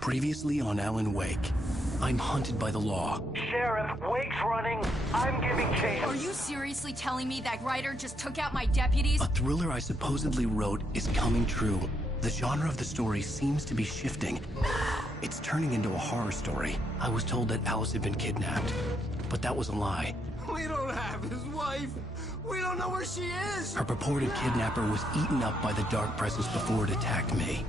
Previously on Alan Wake, I'm hunted by the law. Sheriff, Wake's running. I'm giving chase. Are you seriously telling me that writer just took out my deputies? A thriller I supposedly wrote is coming true. The genre of the story seems to be shifting. It's turning into a horror story. I was told that Alice had been kidnapped, but that was a lie. We don't have his wife. We don't know where she is. Her purported kidnapper was eaten up by the dark presence before it attacked me.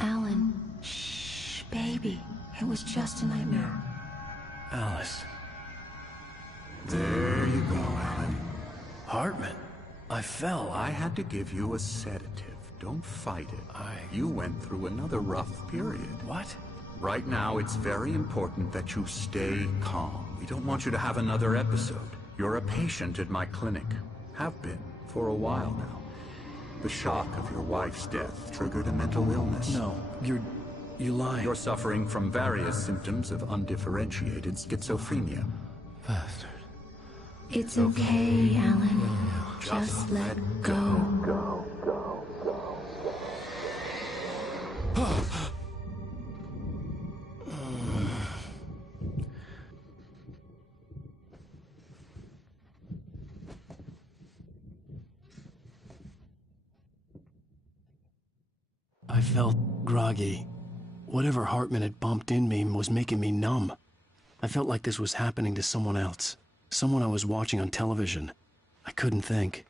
Alan, shh, baby. It was just a nightmare. Alice. There you go, Alan. Hartman. I fell. I had to give you a sedative. Don't fight it. You went through another rough period. What? Right now, it's very important that you stay calm. We don't want you to have another episode. You're a patient at my clinic. Have been for a while now. The shock of your wife's death triggered a mental illness. No, you're lying. You're suffering from various symptoms of undifferentiated schizophrenia. Bastard. It's okay, Alan. Just let go. I felt groggy. Whatever Hartman had bumped in me was making me numb. I felt like this was happening to someone else. Someone I was watching on television. I couldn't think.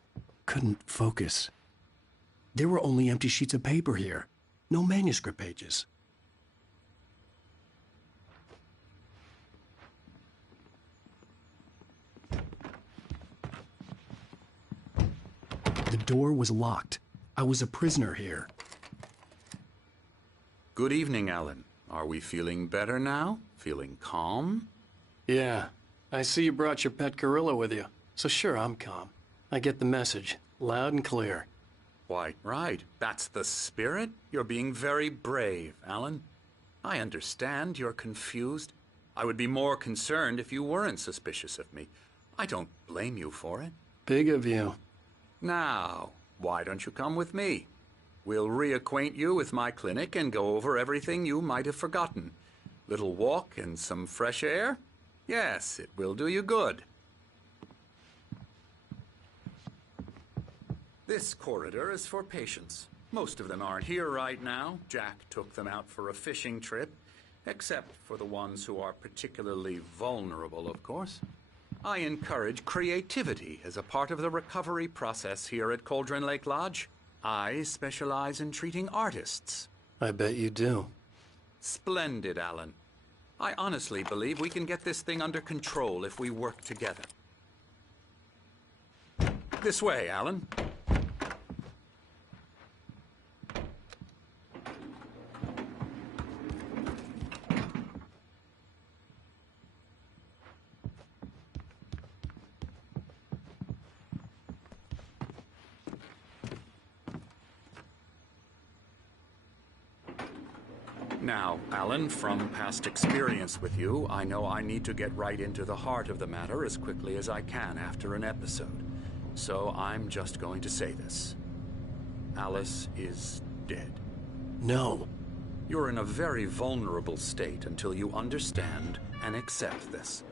Couldn't focus. There were only empty sheets of paper here. No manuscript pages. The door was locked. I was a prisoner here. Good evening, Alan. Are we feeling better now? Feeling calm? Yeah. I see you brought your pet gorilla with you. So sure, I'm calm. I get the message. Loud and clear. Quite right. That's the spirit. You're being very brave, Alan. I understand you're confused. I would be more concerned if you weren't suspicious of me. I don't blame you for it. Big of you. Now, why don't you come with me? We'll reacquaint you with my clinic and go over everything you might have forgotten. Little walk and some fresh air? Yes, it will do you good. This corridor is for patients. Most of them aren't here right now. Jack took them out for a fishing trip, except for the ones who are particularly vulnerable, of course. I encourage creativity as a part of the recovery process here at Cauldron Lake Lodge. I specialize in treating artists. I bet you do. Splendid, Alan. I honestly believe we can get this thing under control if we work together. This way, Alan. Now, Alan, from past experience with you, I know I need to get right into the heart of the matter as quickly as I can after an episode. So I'm just going to say this. Alice is dead. No. You're in a very vulnerable state until you understand and accept this.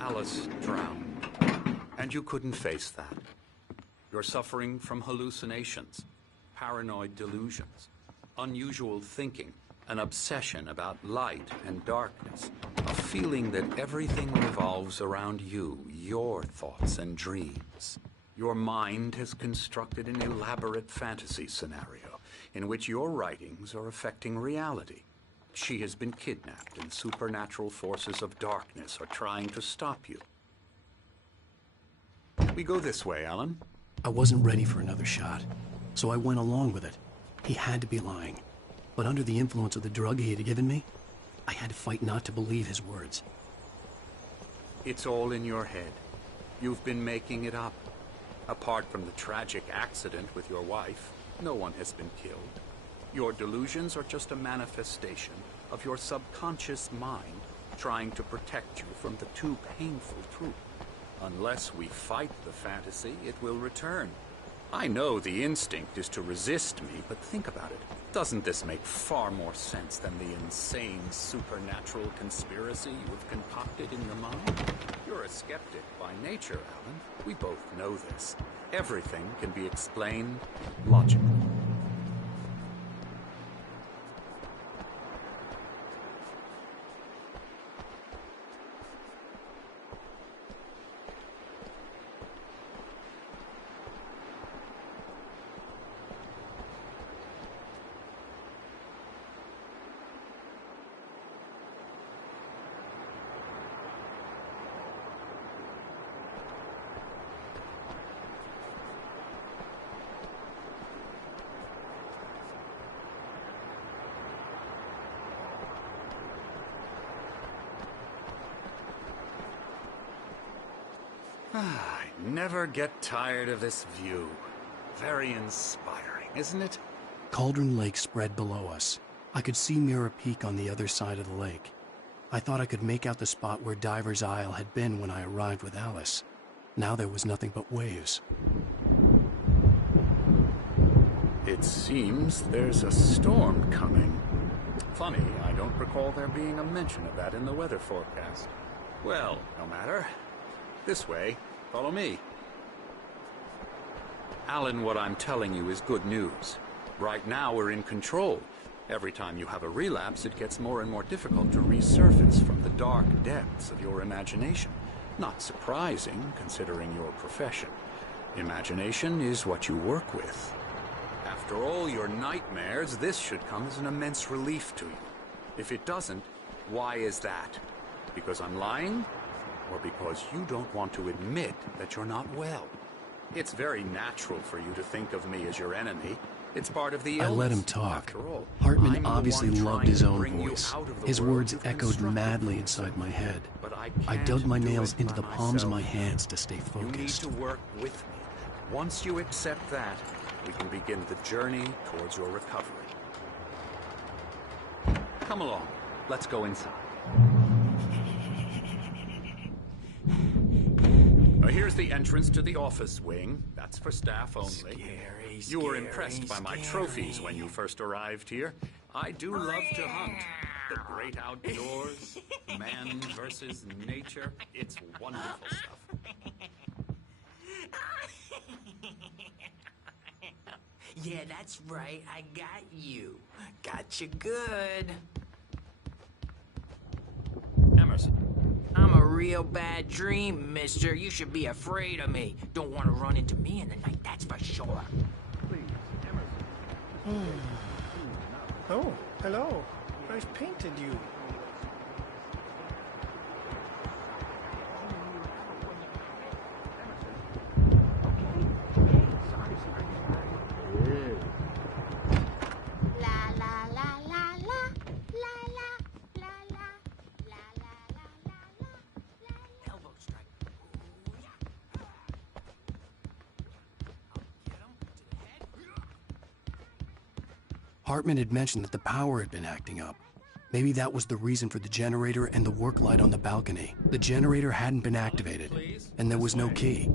Alice drowned, and you couldn't face that. You're suffering from hallucinations, paranoid delusions, unusual thinking, an obsession about light and darkness, a feeling that everything revolves around you, your thoughts and dreams. Your mind has constructed an elaborate fantasy scenario in which your writings are affecting reality. She has been kidnapped and supernatural forces of darkness are trying to stop you. We go this way, Alan. I wasn't ready for another shot, so I went along with it. He had to be lying. But under the influence of the drug he had given me, I had to fight not to believe his words. It's all in your head. You've been making it up. Apart from the tragic accident with your wife, no one has been killed. Your delusions are just a manifestation of your subconscious mind trying to protect you from the too painful truth. Unless we fight the fantasy, it will return. I know the instinct is to resist me, but think about it. Doesn't this make far more sense than the insane supernatural conspiracy you've concocted in your mind? You're a skeptic by nature, Alan. We both know this. Everything can be explained logically. I never get tired of this view. Very inspiring, isn't it? Cauldron Lake spread below us. I could see Mirror Peak on the other side of the lake. I thought I could make out the spot where Diver's Isle had been when I arrived with Alice. Now there was nothing but waves. It seems there's a storm coming. Funny, I don't recall there being a mention of that in the weather forecast. Well, no matter. This way. Follow me. Alan, what I'm telling you is good news. Right now we're in control. Every time you have a relapse, it gets more and more difficult to resurface from the dark depths of your imagination. Not surprising, considering your profession. Imagination is what you work with. After all your nightmares, this should come as an immense relief to you. If it doesn't, why is that? Because I'm lying? Or because you don't want to admit that you're not well? It's very natural for you to think of me as your enemy. It's part of the illness. I let him talk. After all, Hartman I'm the obviously one loved trying his to own bring you voice. out of the His world words you've echoed constructed madly for inside my yourself. head. But I I can't dug my do nails it into by the palms of my myself. hands to stay You need focused. to work with me. Once you accept that, we can begin the journey towards your recovery. Come along. Let's go inside. Here's the entrance to the office wing. That's for staff only. You were impressed by my trophies when you first arrived here. I do love to hunt. The great outdoors, man versus nature. It's wonderful stuff. Yeah, that's right. I got you. Got you good. Emerson. I'm a real bad dream, mister. You should be afraid of me. Don't want to run into me in the night, that's for sure. Oh, hello. I've painted you. Elbow strike. Ooh, yeah. Get him to the head. Hartman had mentioned that the power had been acting up. Maybe that was the reason for the generator and the work light on the balcony. The generator hadn't been activated, and there was no key.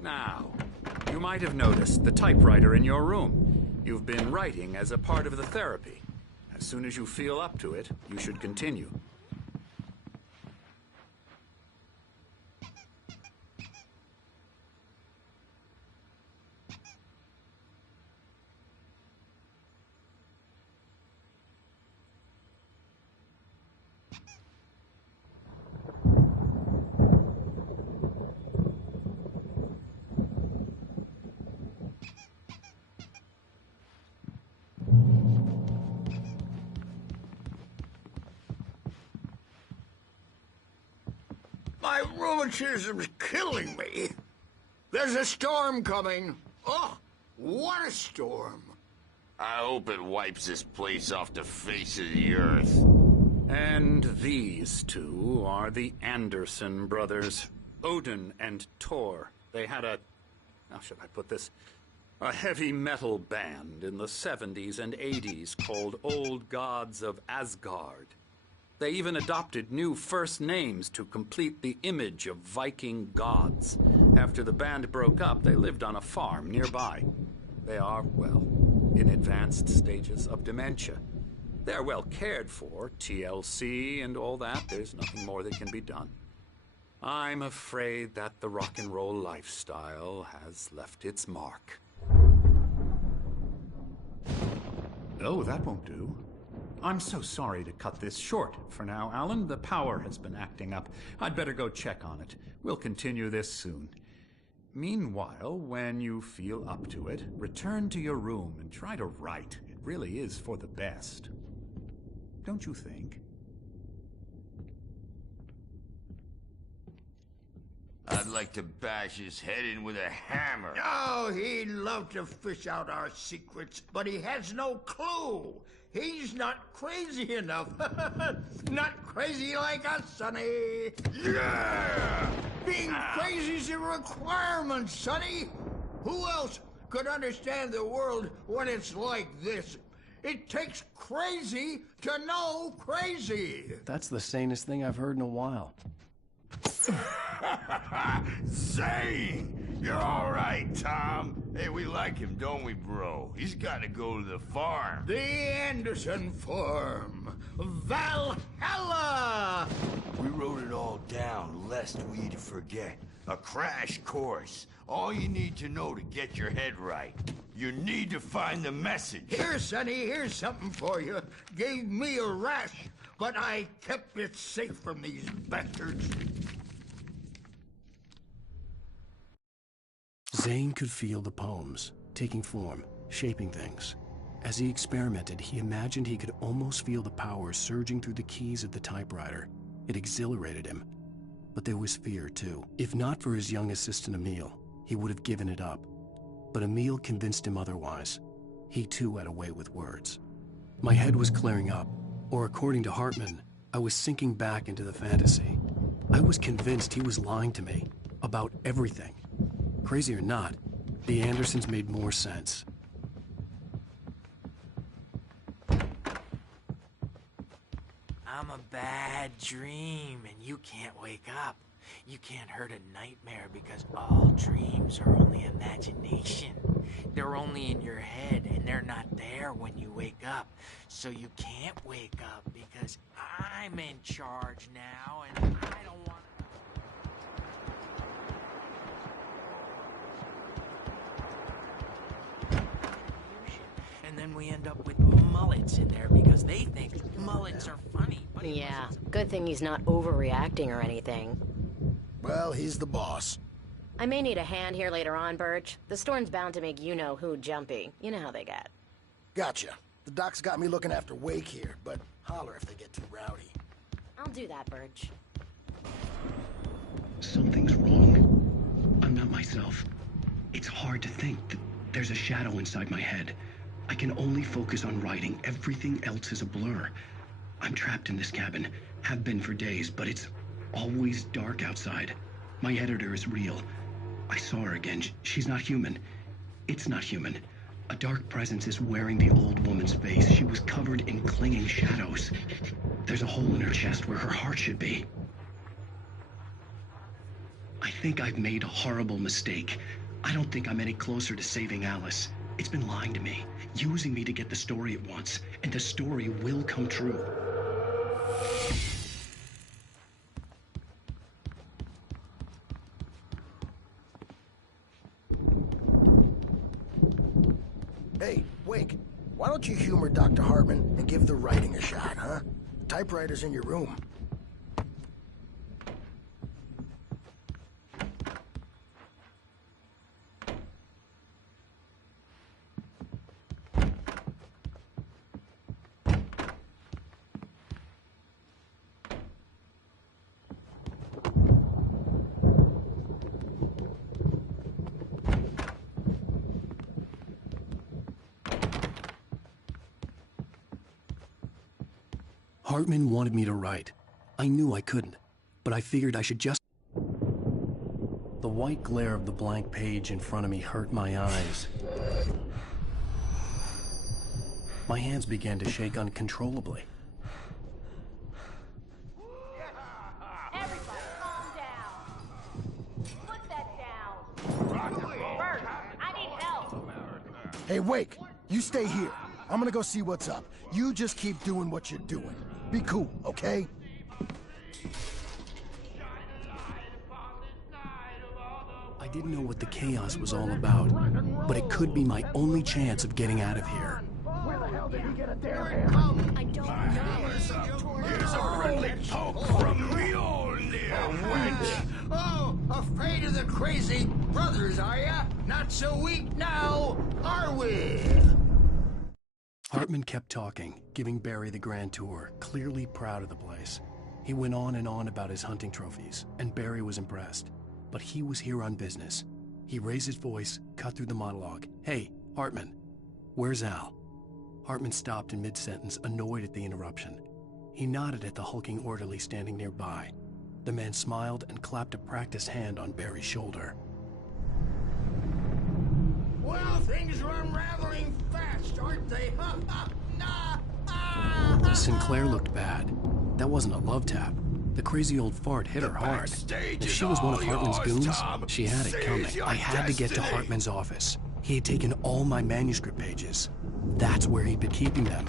Now, you might have noticed the typewriter in your room. You've been writing as a part of the therapy. As soon as you feel up to it, you should continue. My rheumatism's killing me. There's a storm coming. Oh, what a storm. I hope it wipes this place off the face of the earth. And these two are the Anderson brothers, Odin and Thor. They had how should I put this? A heavy metal band in the 70s and 80s called Old Gods of Asgard. They even adopted new first names to complete the image of Viking gods. After the band broke up, they lived on a farm nearby. They are, well, in advanced stages of dementia. They're well cared for, TLC and all that. There's nothing more that can be done. I'm afraid that the rock and roll lifestyle has left its mark. Oh, that won't do. I'm so sorry to cut this short for now, Alan. The power has been acting up. I'd better go check on it. We'll continue this soon. Meanwhile, when you feel up to it, return to your room and try to write. It really is for the best. Don't you think? I'd like to bash his head in with a hammer. Oh, he'd love to fish out our secrets, but he has no clue. He's not crazy enough. Not crazy like us, Sonny. Yeah! Being crazy's a requirement, Sonny. Who else could understand the world when it's like this? It takes crazy to know crazy. That's the sanest thing I've heard in a while. Zane! You're all right, Tom. Hey, we like him, don't we, bro? He's got to go to the farm. The Anderson farm. Valhalla! We wrote it all down, lest we forget. A crash course. All you need to know to get your head right. You need to find the message. Here, Sonny, here's something for you. Gave me a rash, but I kept it safe from these bastards. Zane could feel the poems, taking form, shaping things. As he experimented, he imagined he could almost feel the power surging through the keys of the typewriter. It exhilarated him. But there was fear, too. If not for his young assistant Emil, he would have given it up. But Emil convinced him otherwise. He, too, had a way with words. My head was clearing up, or according to Hartman, I was sinking back into the fantasy. I was convinced he was lying to me about everything. Crazy or not, the Andersons made more sense. I'm a bad dream, and you can't wake up. You can't hurt a nightmare because all dreams are only imagination. They're only in your head, and they're not there when you wake up. So you can't wake up because I'm in charge now, and I don't want... And then we end up with mullets in there because they think mullets are funny. Yeah, good thing he's not overreacting or anything. Well, he's the boss. I may need a hand here later on, Birch. The storm's bound to make you-know-who jumpy. You know how they get. Gotcha. The doc's got me looking after Wake here, but holler if they get too rowdy. I'll do that, Birch. Something's wrong. I'm not myself. It's hard to think that there's a shadow inside my head. I can only focus on writing. Everything else is a blur. I'm trapped in this cabin. Have been for days, but it's always dark outside. My editor is real. I saw her again. She's not human. It's not human. A dark presence is wearing the old woman's face. She was covered in clinging shadows. There's a hole in her chest where her heart should be. I think I've made a horrible mistake. I don't think I'm any closer to saving Alice. It's been lying to me, using me to get the story it wants, and the story will come true. Hey, Wake, why don't you humor Dr. Hartman and give the writing a shot, huh? The typewriter's in your room. Hartman wanted me to write. I knew I couldn't, but I figured I should just... The white glare of the blank page in front of me hurt my eyes. My hands began to shake uncontrollably. Everybody, calm down. Put that down. Bert, I need help. Hey, Wake, you stay here. I'm gonna go see what's up. You just keep doing what you're doing. Be cool, okay? I didn't know what the chaos was all about, but it could be my only chance of getting out of here. Where the hell did he get a damn hair? I don't know. Here's a friendly poke from Mjolnir, wench! Oh, afraid of the crazy brothers, are ya? Not so weak now, are we? Hartman kept talking, giving Barry the grand tour, clearly proud of the place. He went on and on about his hunting trophies, and Barry was impressed. But he was here on business. He raised his voice, cut through the monologue. Hey, Hartman, where's Al? Hartman stopped in mid-sentence, annoyed at the interruption. He nodded at the hulking orderly standing nearby. The man smiled and clapped a practiced hand on Barry's shoulder. Well, things are unraveling fast, aren't they? Sinclair looked bad. That wasn't a love tap. The crazy old fart hit her hard. If she was one of Hartman's goons, she had it coming. I had to get to Hartman's office. He had taken all my manuscript pages. That's where he'd been keeping them.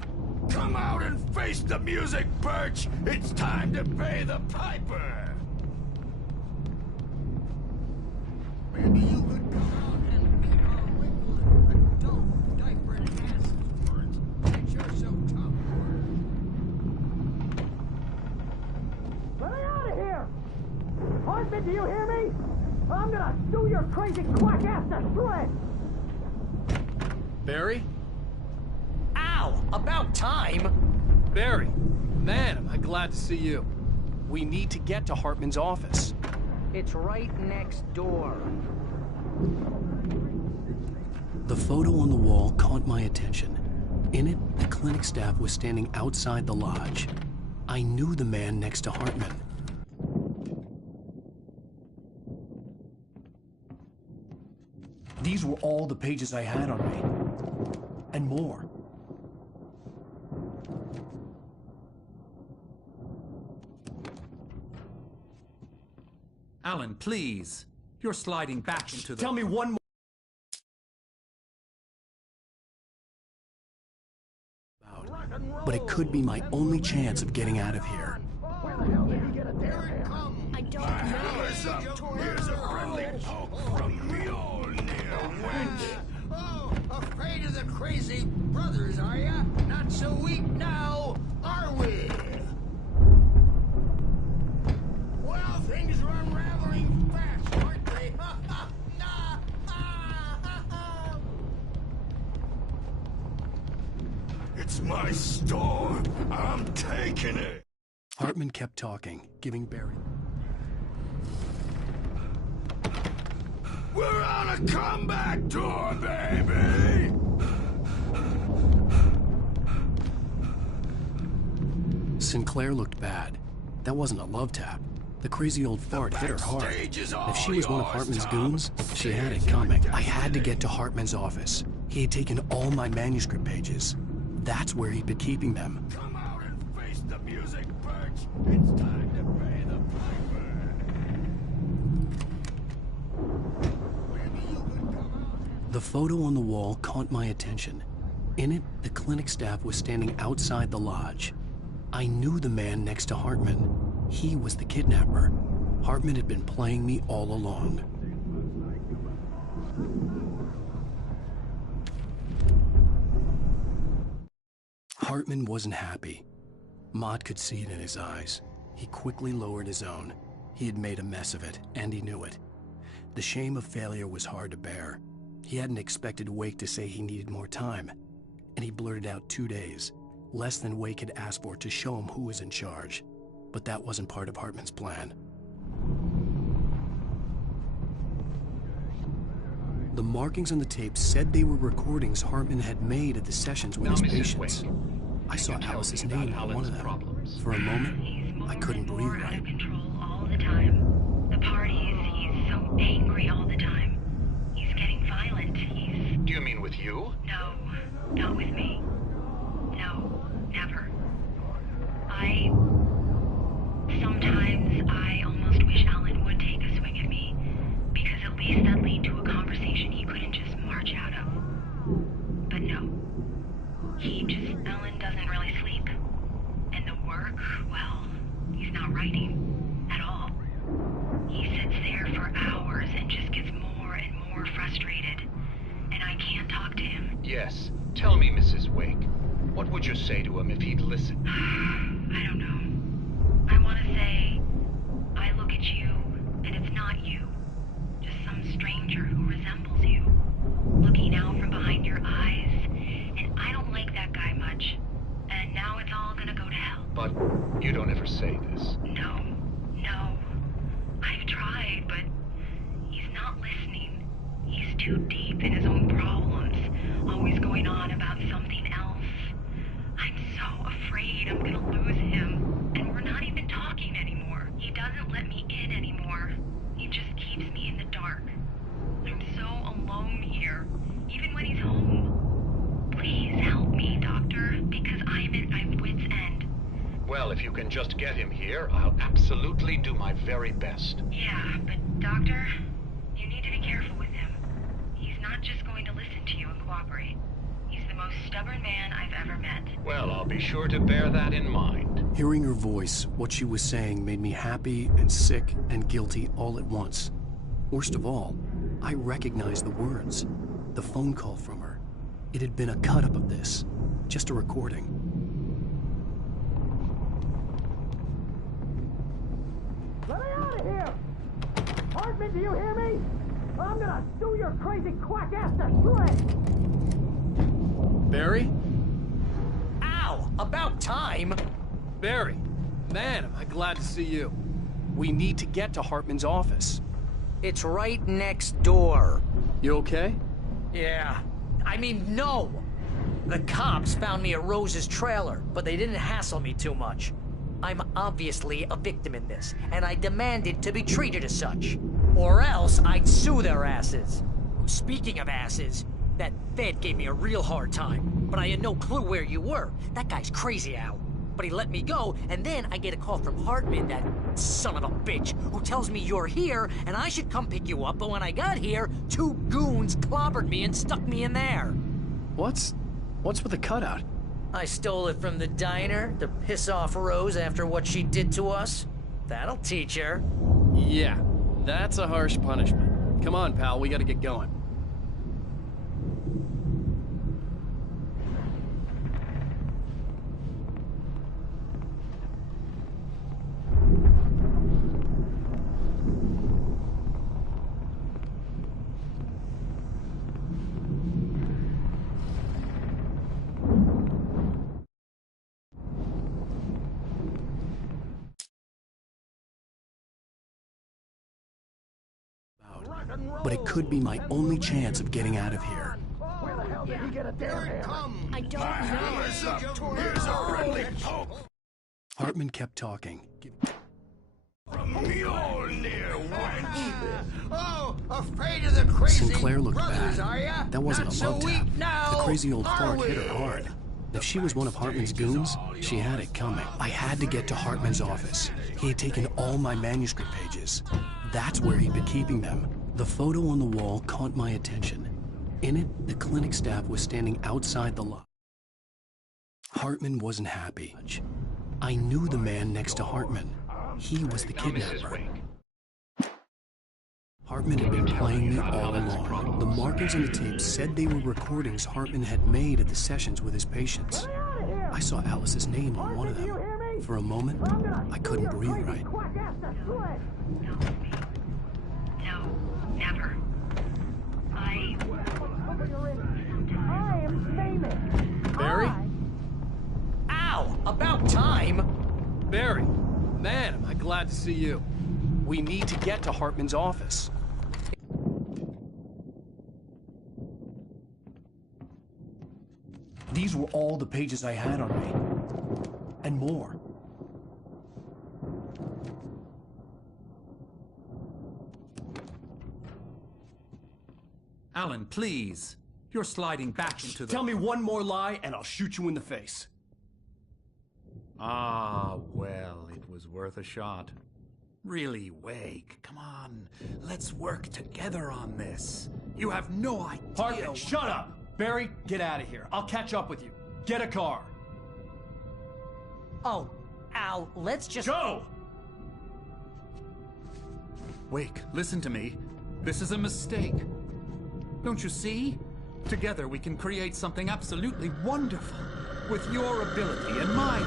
Come out and face the music, Birch! It's time to pay the piper! Maybe you could come out and pick our wiggle adult diaper and acid for it. Since you're so tough. Let me out of here! Hartman, do you hear me? I'm gonna sue your crazy quack ass to shreds! Barry? Ow! About time! Barry! Man, am I glad to see you. We need to get to Hartman's office. It's right next door. The photo on the wall caught my attention. In it, the clinic staff was standing outside the lodge. I knew the man next to Hartman. These were all the pages I had on me. And more. Alan, please. You're sliding back into the... Tell me one more. But it could be my only chance of getting out of here. Where the hell did he get a damn hair? I don't know. Here's a friendly poke from Mjolnir, wench! Oh, afraid of the crazy brothers, are ya? Not so weak now, are we? Well, things are unraveling fast, aren't they? It's my store. I'm taking it. Hartman kept talking, giving Barry... We're on a comeback tour, baby! Sinclair looked bad. That wasn't a love tap. The crazy old fart hit her hard. If she was one of Hartman's goons, she had it coming. I had to get to Hartman's office. He had taken all my manuscript pages. That's where he'd been keeping them. Come out and face the music, Birch! It's time to pay the piper! The photo on the wall caught my attention. In it, the clinic staff was standing outside the lodge. I knew the man next to Hartman. He was the kidnapper. Hartman had been playing me all along. Hartman wasn't happy. Mott could see it in his eyes. He quickly lowered his own. He had made a mess of it, and he knew it. The shame of failure was hard to bear. He hadn't expected Wake to say he needed more time, and he blurted out 2 days, less than Wake had asked for to show him who was in charge. But that wasn't part of Hartman's plan. The markings on the tape said they were recordings Hartman had made at the sessions with his patients. I saw Alice's name on one of them. For a moment, I couldn't breathe right. All the time. The parties, he's so angry all the time. He's getting violent. Do you mean with you? No, not with me. No, never. Sometimes I almost wish Alan would take a swing at me, because at least that'd lead to a conversation he couldn't just march out of. But no. Alan doesn't really sleep. And the work, well, he's not writing at all. He sits there for hours and just gets more and more frustrated. And I can't talk to him. Yes. Tell me, Mrs. Wake. What would you say to him if he'd listen? I don't know. I want to say, I look at you, and it's not you. Just some stranger who resembles you. Looking out from behind your eyes. And I don't like that guy much. And now it's all gonna go to hell. But you don't ever say this. No. I've tried, but he's not listening. He's too deep in his own problems, always going on about something else. I'm so afraid I'm gonna lose him, and we're not even talking anymore. He doesn't let me in anymore. He just keeps me in the dark. I'm so alone here, even when he's home. Please help me, Doctor, because I'm at my wit's end. Well, if you can just get him here, I'll absolutely do my very best. Yeah, but Doctor, you need to be careful with him. He's not just going to listen to you and cooperate. He's the most stubborn man I've ever met. Well, I'll be sure to bear that in mind. Hearing her voice, what she was saying made me happy and sick and guilty all at once. Worst of all, I recognized the words. The phone call from her. It had been a cut-up of this. Just a recording. Let me out of here! Hartman, do you hear me? I'm gonna sue your crazy quack ass to shreds! Barry? Ow! About time! Barry! Man, am I glad to see you. We need to get to Hartman's office. It's right next door. You okay? Yeah. I mean, no! The cops found me at Rose's trailer, but they didn't hassle me too much. I'm obviously a victim in this, and I demanded to be treated as such. Or else I'd sue their asses. Speaking of asses, that Fed gave me a real hard time, but I had no clue where you were. That guy's crazy, Al. But he let me go, and then I get a call from Hartman, that son of a bitch, who tells me you're here, and I should come pick you up, but when I got here, 2 goons clobbered me and stuck me in there. What's with the cutout? I stole it from the diner to piss off Rose after what she did to us. That'll teach her. Yeah, that's a harsh punishment. Come on, pal, we gotta get going. But it could be my only chance of getting out of here. Where the hell did he get a damn hair? I don't know. Hartman kept talking. Oh, afraid of the crazy Sinclair looked brothers, bad. are ya? That wasn't Not a so love weak tap. now, The crazy old are fart we? hit her hard. If she was one of Hartman's goons, she had it coming. I had to get to Hartman's office. He had taken all my manuscript pages. That's where he'd been keeping them. The photo on the wall caught my attention. In it, the clinic staff was standing outside the lot. Hartman wasn't happy. I knew the man next to Hartman. He was the kidnapper. Hartman had been playing me all along. The markings on the tape said they were recordings Hartman had made at the sessions with his patients. I saw Alice's name on one of them. For a moment, I couldn't breathe right. No, never. I am famous. Barry? Ow! About time! Barry, man, am I glad to see you. We need to get to Hartman's office. These These were all the pages I had on me. And more. Alan, please. You're sliding back into the... Tell me one more lie and I'll shoot you in the face. Ah, well, it was worth a shot. Really, Wake, come on. Let's work together on this. You have no idea... Hartman, shut up! Barry, get out of here. I'll catch up with you. Get a car. Oh, Al, let's just... Go! Wake, listen to me. This is a mistake. Don't you see? Together we can create something absolutely wonderful. With your ability and mine.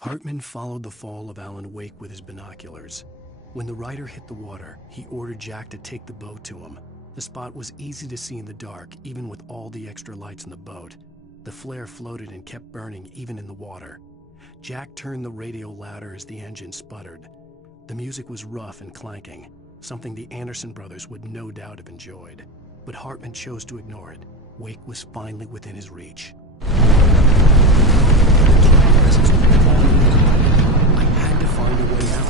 Hartman followed the fall of Alan Wake with his binoculars. When the rider hit the water, he ordered Jack to take the boat to him. The spot was easy to see in the dark, even with all the extra lights in the boat. The flare floated and kept burning even in the water. Jack turned the radio louder as the engine sputtered. The music was rough and clanking, something the Anderson brothers would no doubt have enjoyed. But Hartman chose to ignore it. Wake was finally within his reach. I had to find a way out.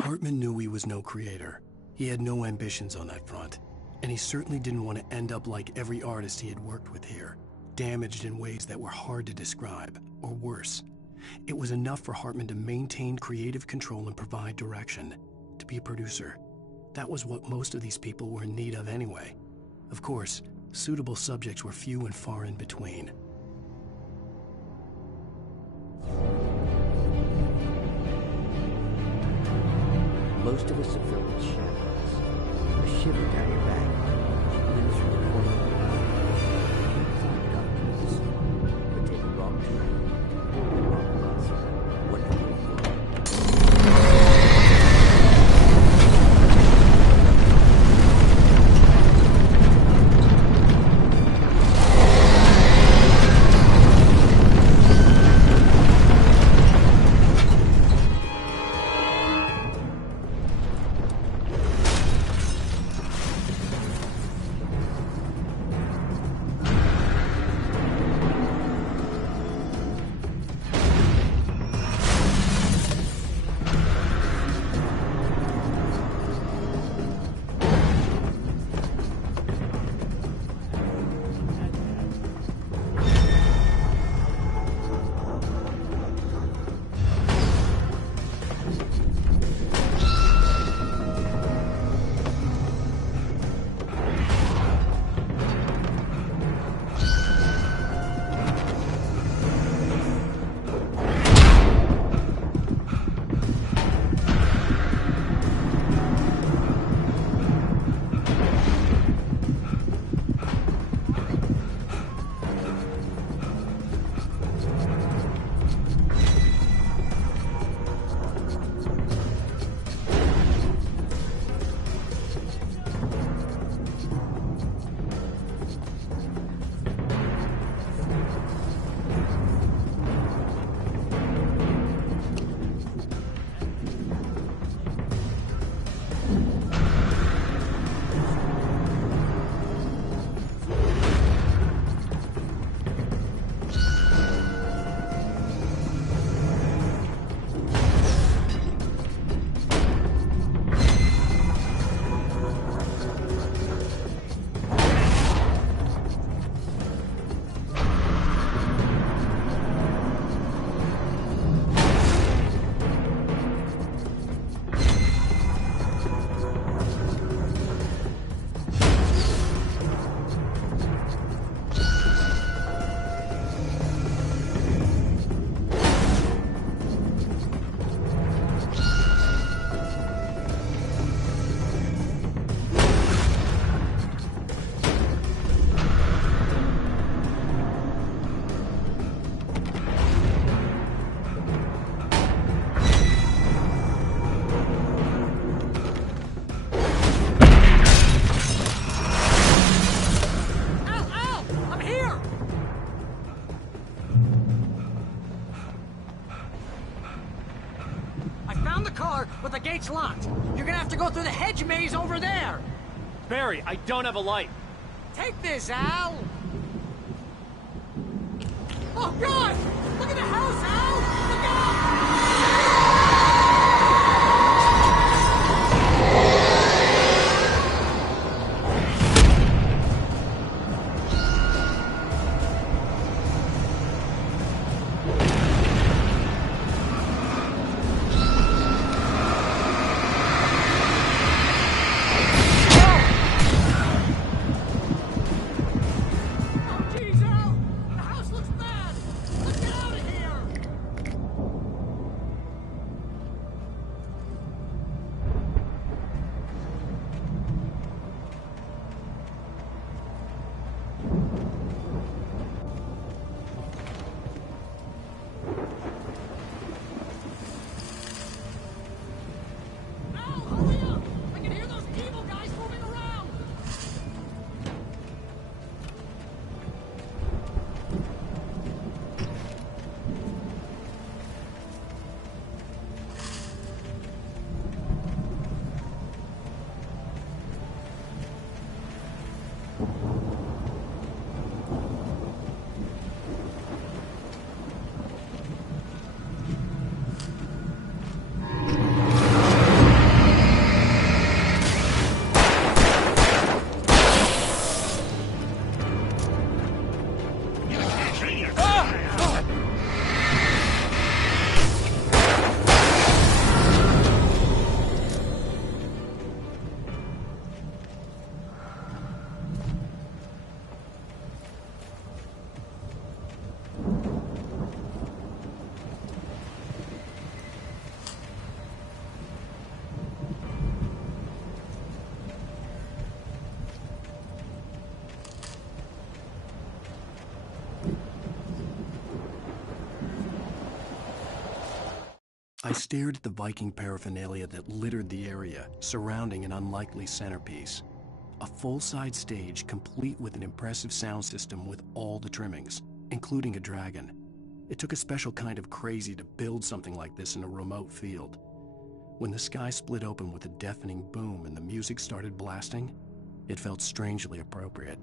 Hartman knew he was no creator. He had no ambitions on that front. And he certainly didn't want to end up like every artist he had worked with here, damaged in ways that were hard to describe, or worse. It was enough for Hartman to maintain creative control and provide direction, to be a producer. That was what most of these people were in need of anyway. Of course, suitable subjects were few and far in between. Most of us have felt the shadows, a shiver down your back, then through the corner of your eye. Find darkness, but take a wrong turn, the wrong bus, wondering where you're going. gate's locked. You're gonna have to go through the hedge maze over there. Barry, I don't have a light. Take this, Al. Oh, God! Look at the house, Al! Look out! I stared at the Viking paraphernalia that littered the area, surrounding an unlikely centerpiece. A full-size stage complete with an impressive sound system with all the trimmings, including a dragon. It took a special kind of crazy to build something like this in a remote field. When the sky split open with a deafening boom and the music started blasting, it felt strangely appropriate.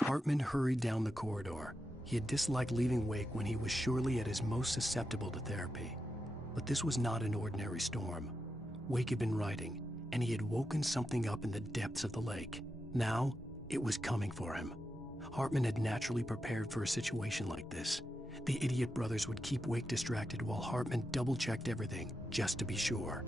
Hartman hurried down the corridor. He had disliked leaving Wake when he was surely at his most susceptible to therapy. But this was not an ordinary storm. Wake had been writing, and he had woken something up in the depths of the lake. Now, it was coming for him. Hartman had naturally prepared for a situation like this. The idiot brothers would keep Wake distracted while Hartman double-checked everything, just to be sure.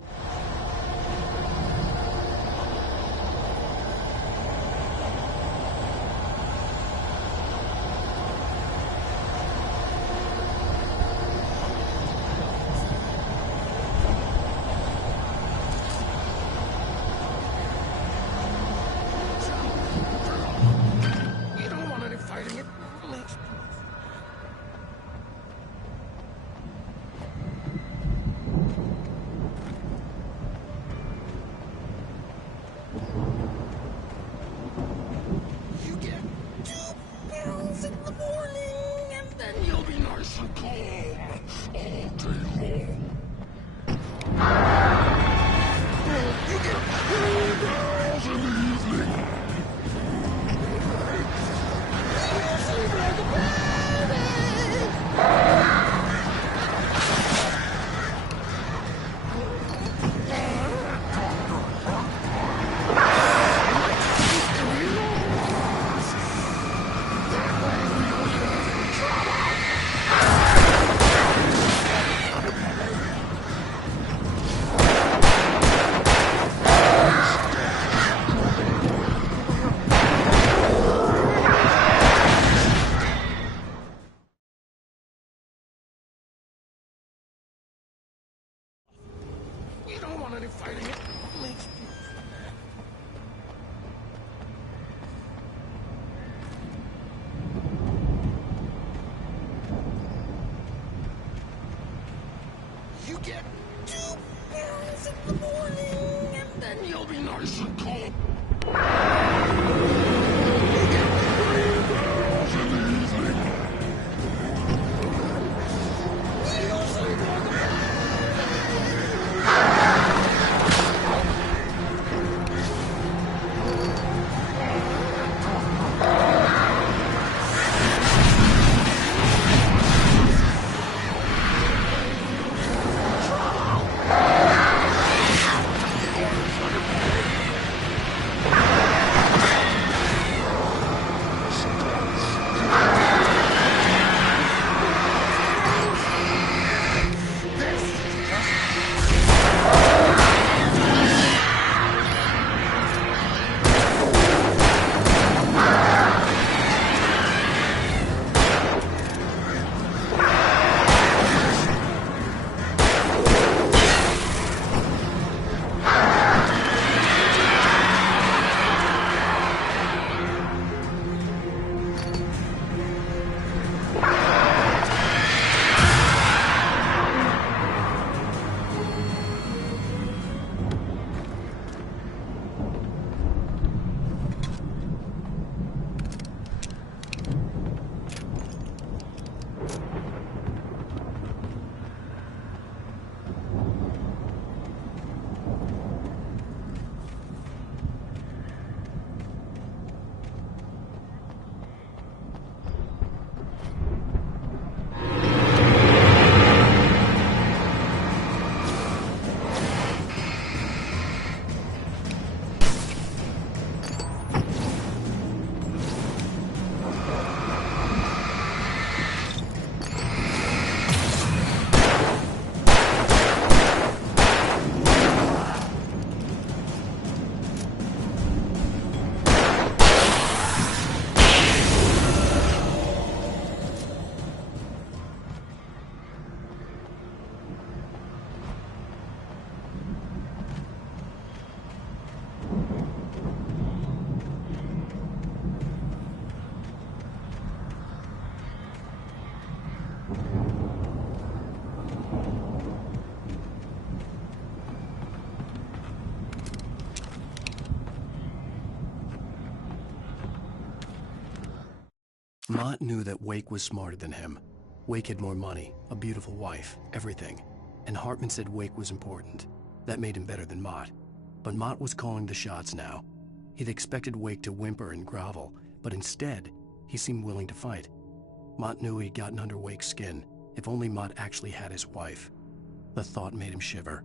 You don't want any fighting it. don't want any fighting. It makes me... You get 2 pills in the morning, and then you'll be nice and cold. You get 3 pills in the evening. You'll sleep all day. Mott knew that Wake was smarter than him. Wake had more money, a beautiful wife, everything. And Hartman said Wake was important. That made him better than Mott. But Mott was calling the shots now. He'd expected Wake to whimper and grovel, but instead, he seemed willing to fight. Mott knew he'd gotten under Wake's skin. If only Mott actually had his wife. The thought made him shiver.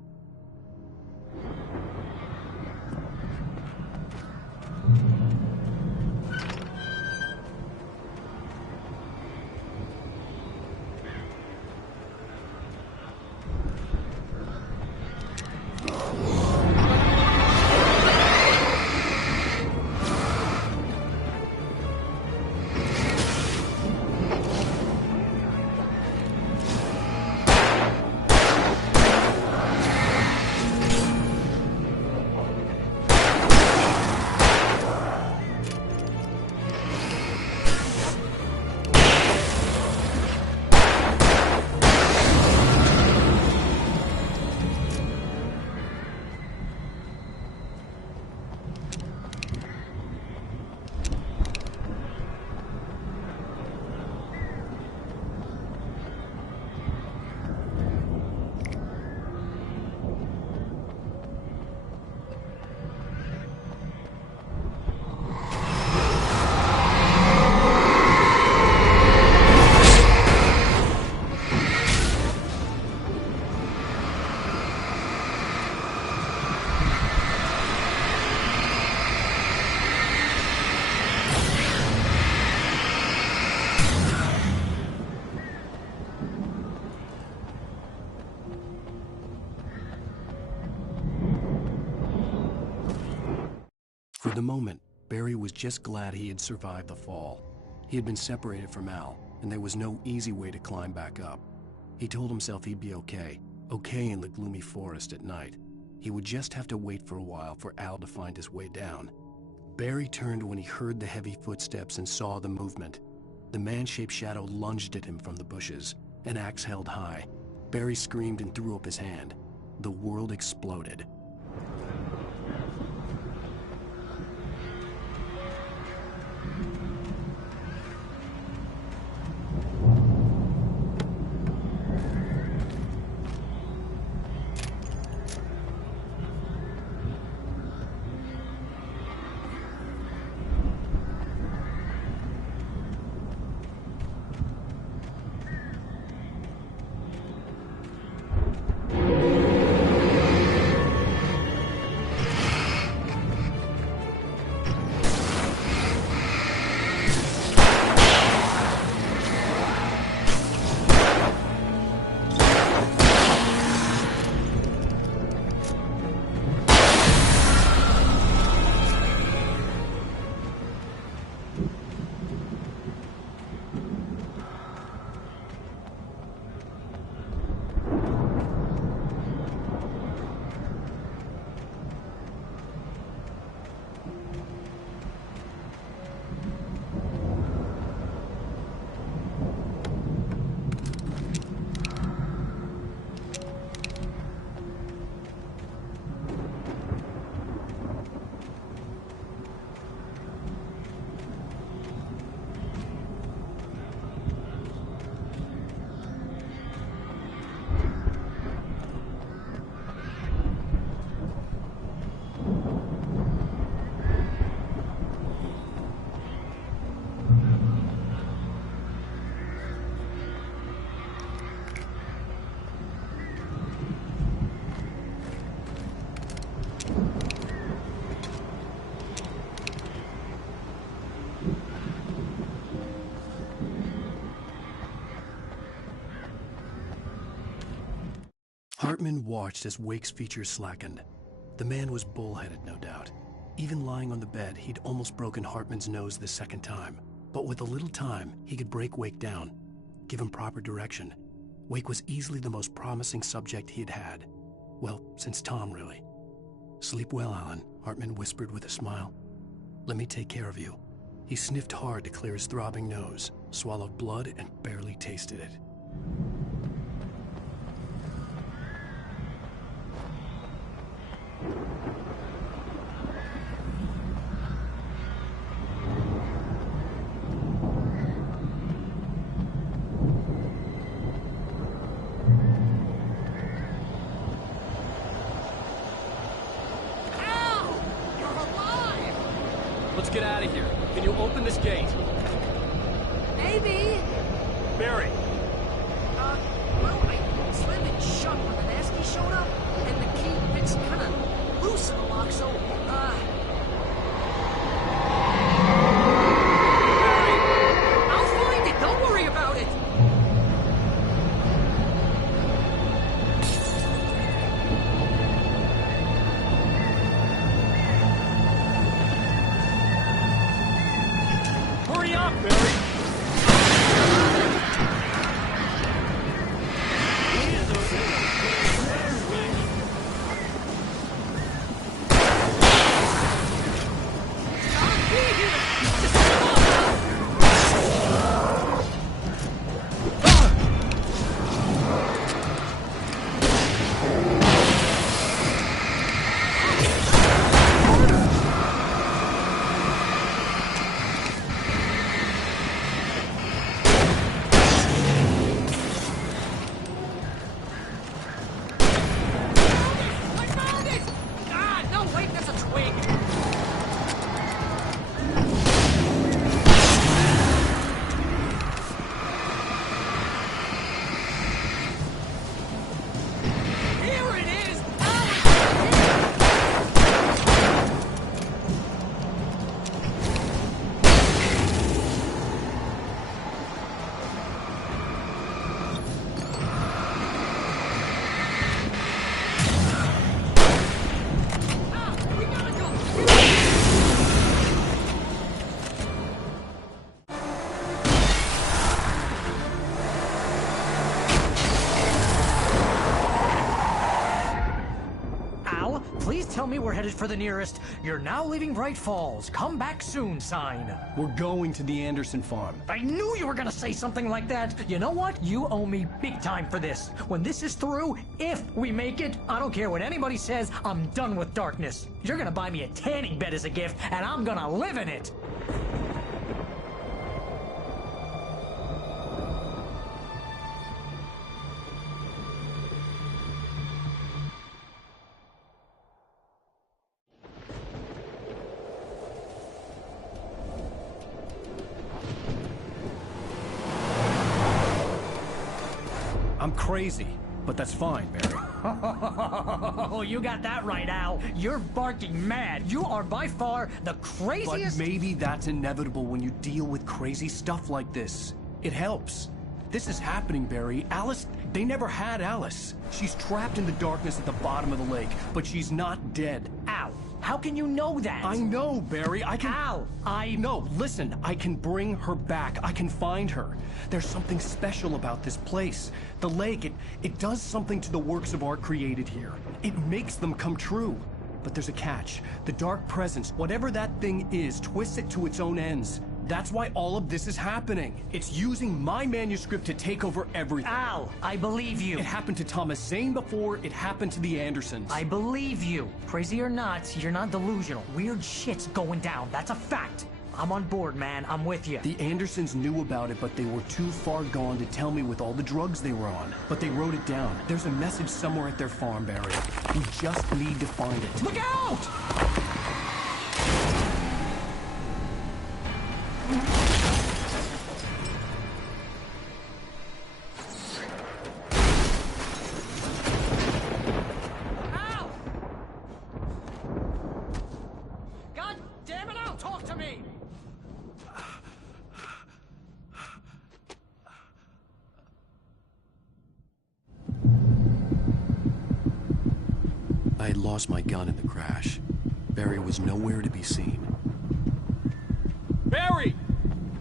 For the moment, Barry was just glad he had survived the fall. He had been separated from Al, and there was no easy way to climb back up. He told himself he'd be okay in the gloomy forest at night. He would just have to wait for a while for Al to find his way down. Barry turned when he heard the heavy footsteps and saw the movement. The man-shaped shadow lunged at him from the bushes, an axe held high. Barry screamed and threw up his hand. The world exploded. Hartman watched as Wake's features slackened. The man was bullheaded, no doubt. Even lying on the bed, he'd almost broken Hartman's nose the second time. But with a little time, he could break Wake down, give him proper direction. Wake was easily the most promising subject he had had. Well, since Tom, really. "Sleep well, Alan," Hartman whispered with a smile. "Let me take care of you." He sniffed hard to clear his throbbing nose, swallowed blood, and barely tasted it. Let's get out of here. Can you open this gate? Maybe. Barry! Well, I slammed it shut when the nasty showed up, and the key fits kind of loose in the lock, so, Barry! I'll find it! Don't worry about it! Hurry up, Barry! Please tell me we're headed for the nearest "You're now leaving Bright Falls. Come back soon" sign. We're going to the Anderson farm. I knew you were gonna say something like that. You know what? You owe me big time for this. When this is through, if we make it, I don't care what anybody says, I'm done with darkness. You're gonna buy me a tanning bed as a gift, and I'm gonna live in it. I'm crazy, but that's fine, Barry. Oh, you got that right, Al. You're barking mad. You are by far the craziest... But maybe that's inevitable when you deal with crazy stuff like this. It helps. This is happening, Barry. Alice, they never had Alice. She's trapped in the darkness at the bottom of the lake, but she's not dead. Al, how can you know that? I know, Barry. I can... Al, No, listen. I can bring her back. I can find her. There's something special about this place. The lake, it does something to the works of art created here. It makes them come true. But there's a catch. The dark presence, whatever that thing is, twists it to its own ends. That's why all of this is happening. It's using my manuscript to take over everything. Al, I believe you. It happened to Thomas Zane before, it happened to the Andersons. I believe you. Crazy or not, you're not delusional. Weird shit's going down. That's a fact. I'm on board, man. I'm with you. The Andersons knew about it, but they were too far gone to tell me with all the drugs they were on. But they wrote it down. There's a message somewhere at their farm, Barry. We just need to find it. Look out! I had lost my gun in the crash. Barry was nowhere to be seen. Barry!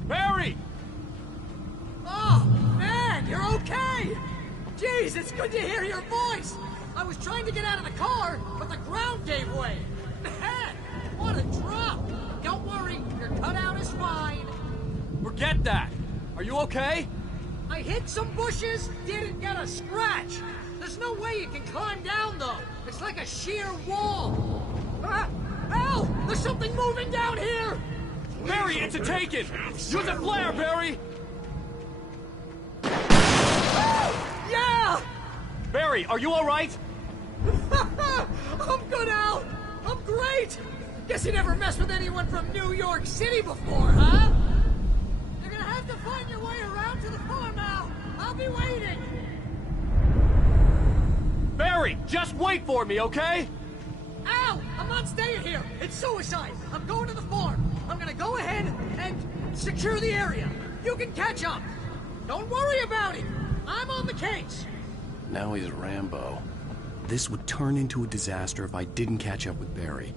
Barry! Oh, man, you're okay! Jeez, it's good to hear your voice! I was trying to get out of the car, but the ground gave way. Man, what a drop! Don't worry, your cutout is fine. Forget that! Are you okay? I hit some bushes, didn't get a scratch. There's no way you can climb down, though. It's like a sheer wall. Al! There's something moving down here! Barry, it's a taken! Use a flare, Barry! Yeah! Barry, are you alright? I'm good, Al! I'm great! Guess you never messed with anyone from New York City before, huh? You're gonna have to find your way around to the farm, Al. I'll be waiting. Barry, just wait for me, okay? Al! I'm not staying here! It's suicide! I'm going to the farm! I'm gonna go ahead and secure the area! You can catch up! Don't worry about it! I'm on the case! Now he's Rambo. This would turn into a disaster if I didn't catch up with Barry.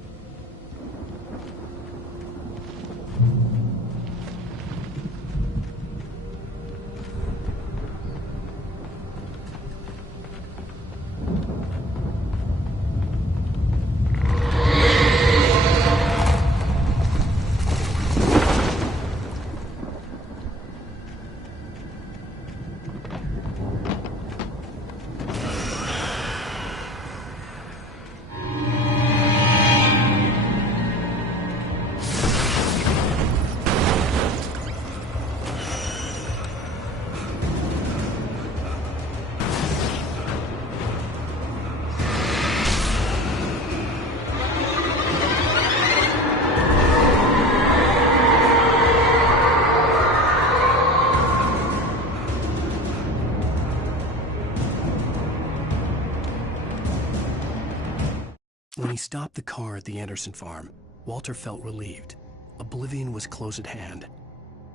When he stopped the car at the Anderson farm, Walter felt relieved. Oblivion was close at hand.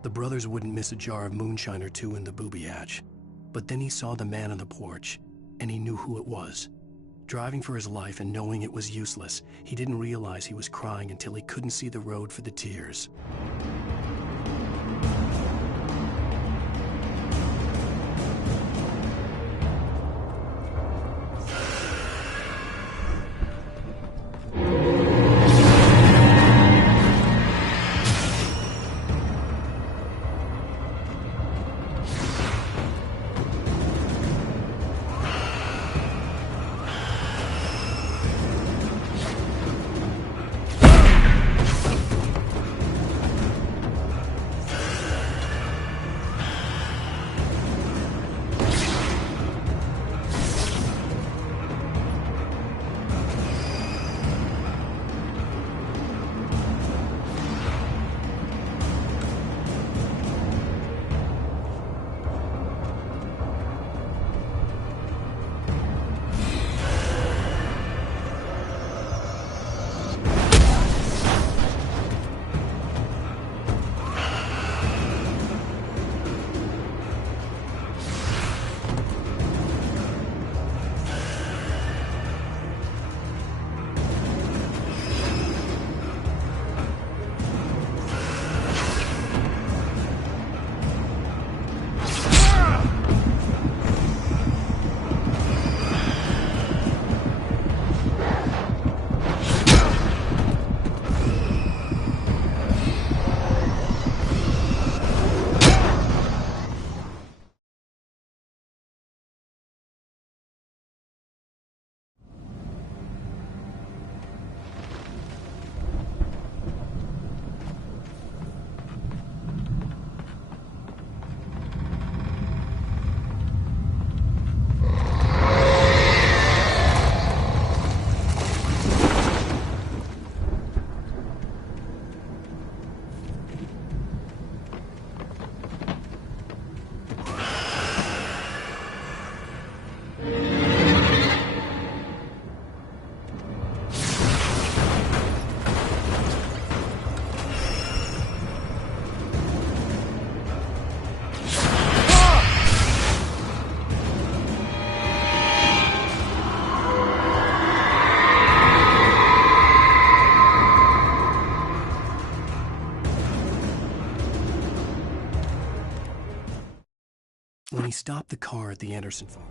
The brothers wouldn't miss a jar of moonshine or two in the booby hatch. But then he saw the man on the porch, and he knew who it was. Driving for his life and knowing it was useless, he didn't realize he was crying until he couldn't see the road for the tears. stopped the car at the Anderson farm.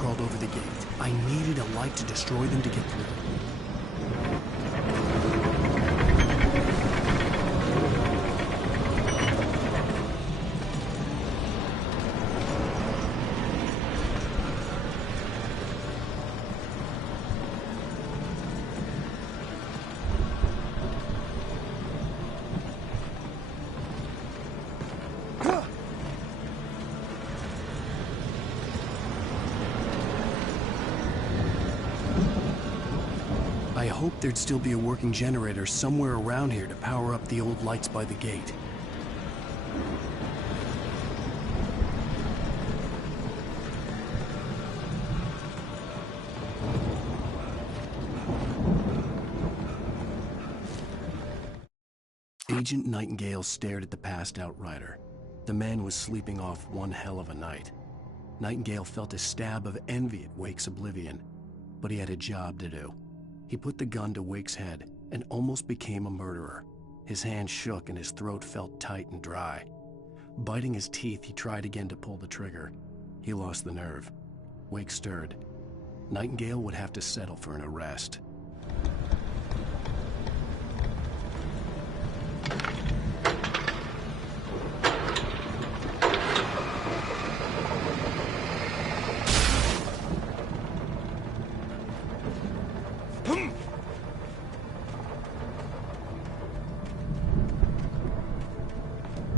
Crawled over the gate. I needed a light to destroy them to get through. I hoped there'd still be a working generator somewhere around here to power up the old lights by the gate. Agent Nightingale stared at the passed-out rider. The man was sleeping off one hell of a night. Nightingale felt a stab of envy at Wake's oblivion, but he had a job to do. He put the gun to Wake's head and almost became a murderer. His hand shook and his throat felt tight and dry. Biting his teeth, he tried again to pull the trigger. He lost the nerve. Wake stirred. Nightingale would have to settle for an arrest.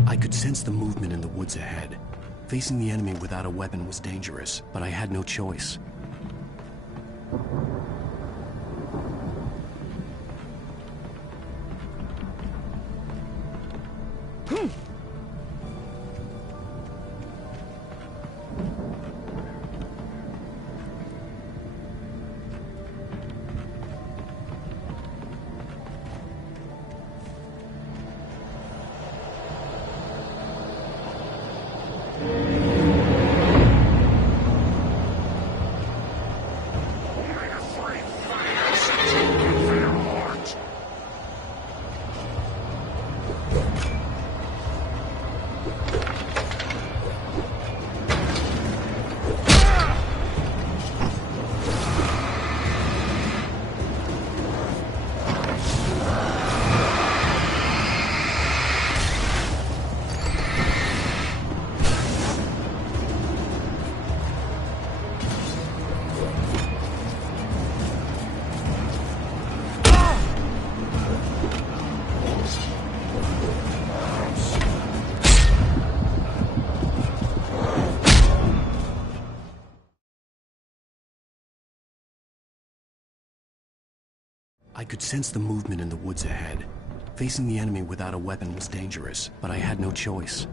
I could sense the movement in the woods ahead. Facing the enemy without a weapon was dangerous, but I had no choice. I could sense the movement in the woods ahead. Facing the enemy without a weapon was dangerous, but I had no choice.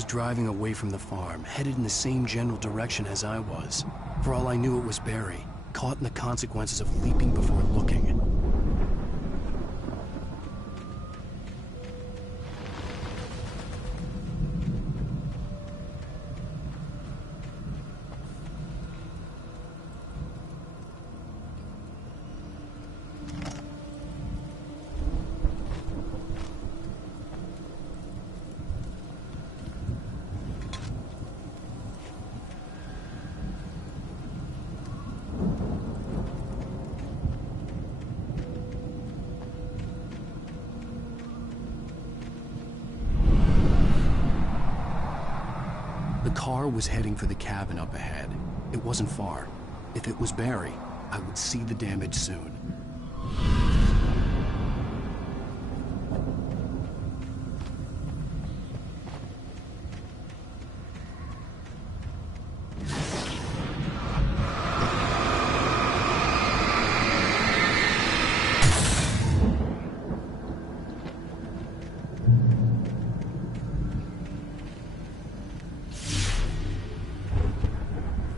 was driving away from the farm, headed in the same general direction as I was. For all I knew, it was Barry, caught in the consequences of leaping before looking. The car was heading for the cabin up ahead. It wasn't far. If it was Barry, I would see the damage soon.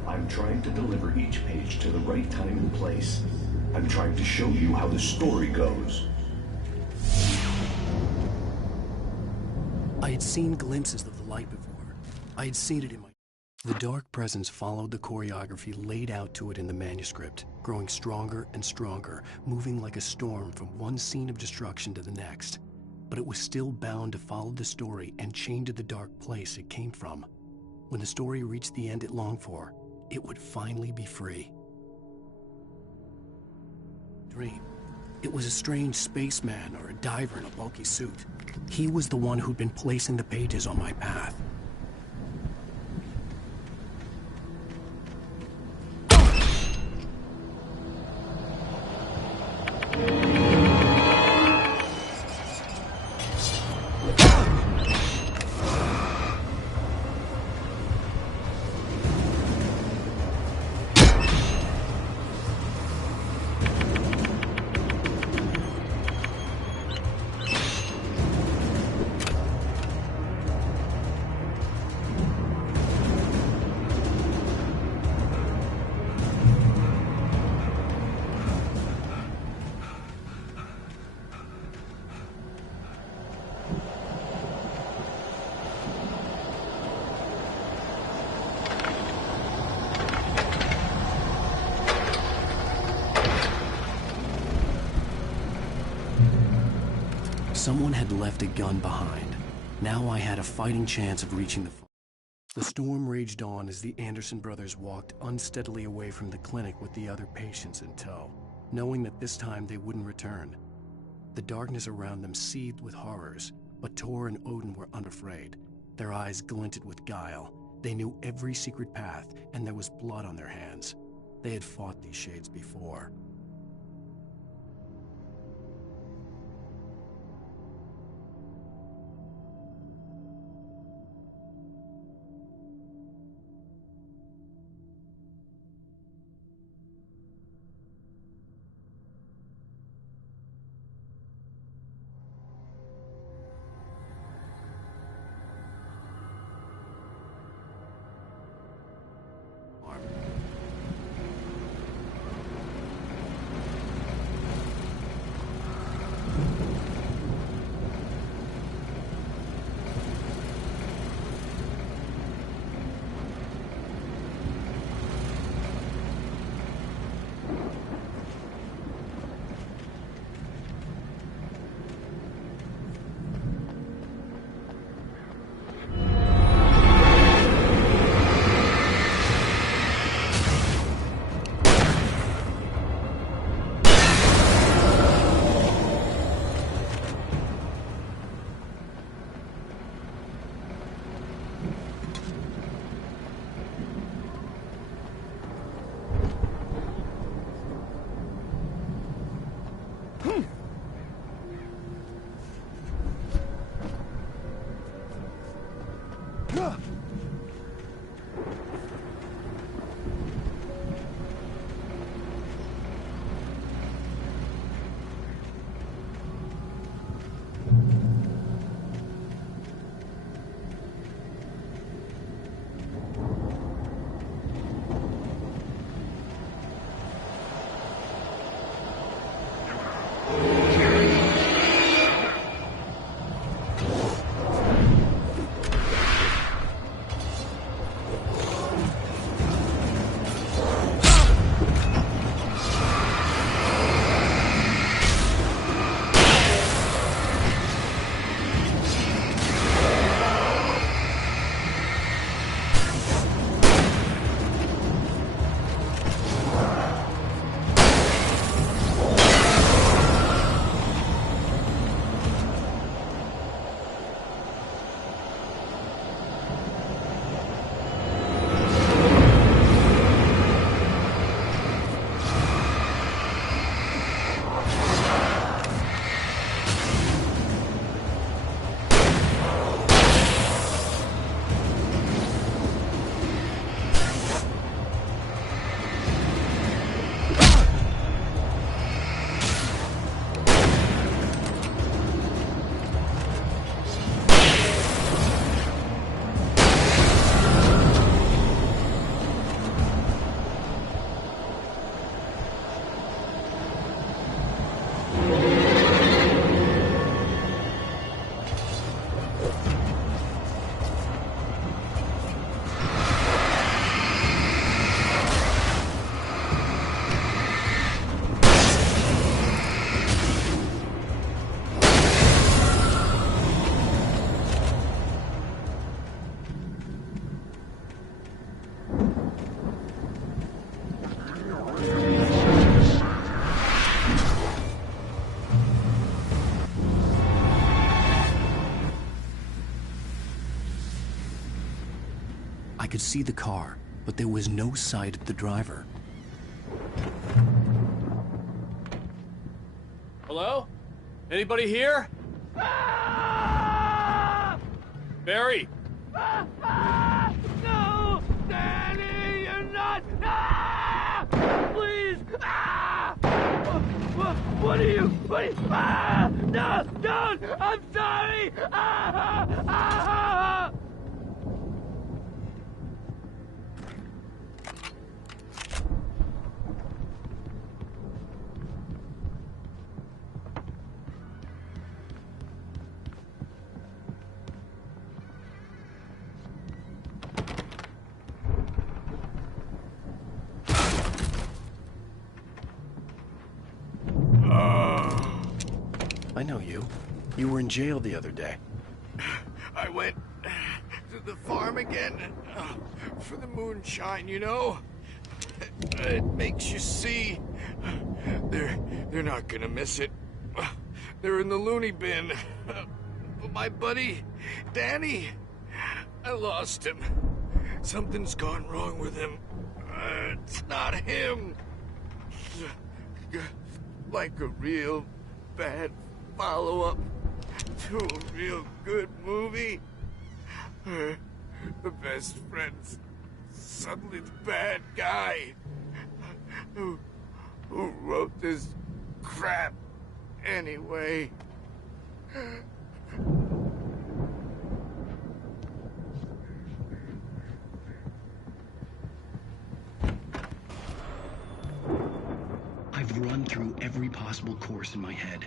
I'm trying to deliver each page to the right time and place. I'm trying to show you how the story goes. I had seen glimpses of the light before. I had seen it in my... The dark presence followed the choreography laid out to it in the manuscript, growing stronger and stronger, moving like a storm from one scene of destruction to the next. But it was still bound to follow the story and chained to the dark place it came from. When the story reached the end it longed for, it would finally be free. Dream. It was a strange spaceman or a diver in a bulky suit. He was the one who'd been placing the pages on my path. Someone had left a gun behind. Now I had a fighting chance of reaching the farm. The storm raged on as the Anderson brothers walked unsteadily away from the clinic with the other patients in tow, knowing that this time they wouldn't return. The darkness around them seethed with horrors, but Tor and Odin were unafraid. Their eyes glinted with guile. They knew every secret path, and there was blood on their hands. They had fought these shades before. could see the car, but there was no sight of the driver. Hello? Anybody here? Barry! No! Danny, you're not! Please! What are you? No! Don't! I'm sorry! I know you. You were in jail the other day. I went to the farm again for the moonshine, you know? It makes you see. They're not gonna miss it. They're in the loony bin. But my buddy, Danny, I lost him. Something's gone wrong with him. It's not him. Like a real bad follow-up to a real good movie. The best friend's suddenly the bad guy. Who wrote this crap anyway? I've run through every possible course in my head.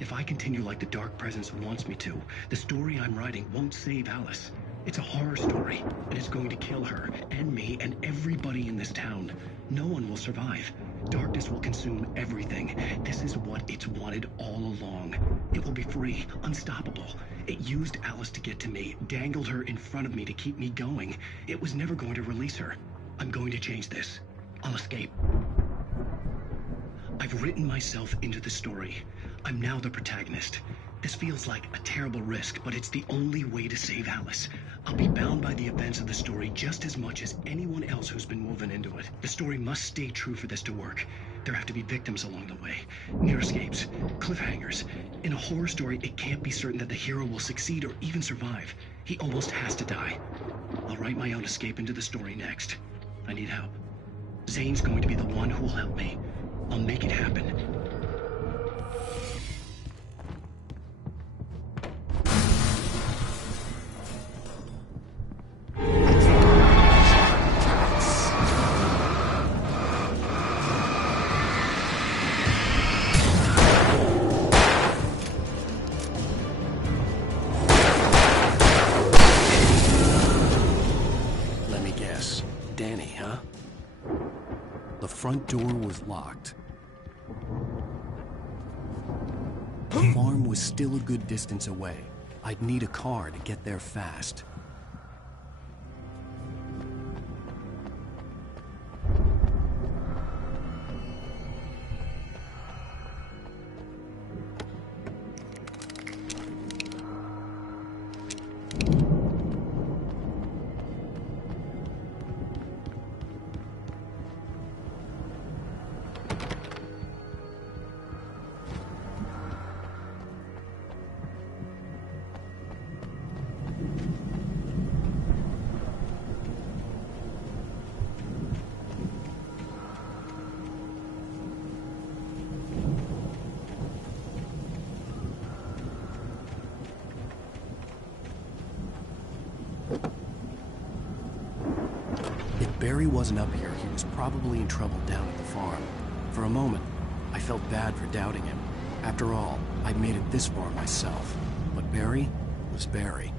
If I continue like the Dark Presence wants me to, the story I'm writing won't save Alice. It's a horror story, and it's going to kill her, and me, and everybody in this town. No one will survive. Darkness will consume everything. This is what it's wanted all along. It will be free, unstoppable. It used Alice to get to me, dangled her in front of me to keep me going. It was never going to release her. I'm going to change this. I'll escape. I've written myself into the story. I'm now the protagonist. This feels like a terrible risk, but it's the only way to save Alice. I'll be bound by the events of the story just as much as anyone else who's been woven into it. The story must stay true for this to work. There have to be victims along the way. Near escapes. Cliffhangers. In a horror story, it can't be certain that the hero will succeed or even survive. He almost has to die. I'll write my own escape into the story next. I need help. Zane's going to be the one who will help me. I'll make it happen. Let me guess. Danny, huh? The front door was locked. The farm was still a good distance away. I'd need a car to get there fast. Barry wasn't up here, he was probably in trouble down at the farm. For a moment, I felt bad for doubting him. After all, I'd made it this far myself. But Barry was Barry.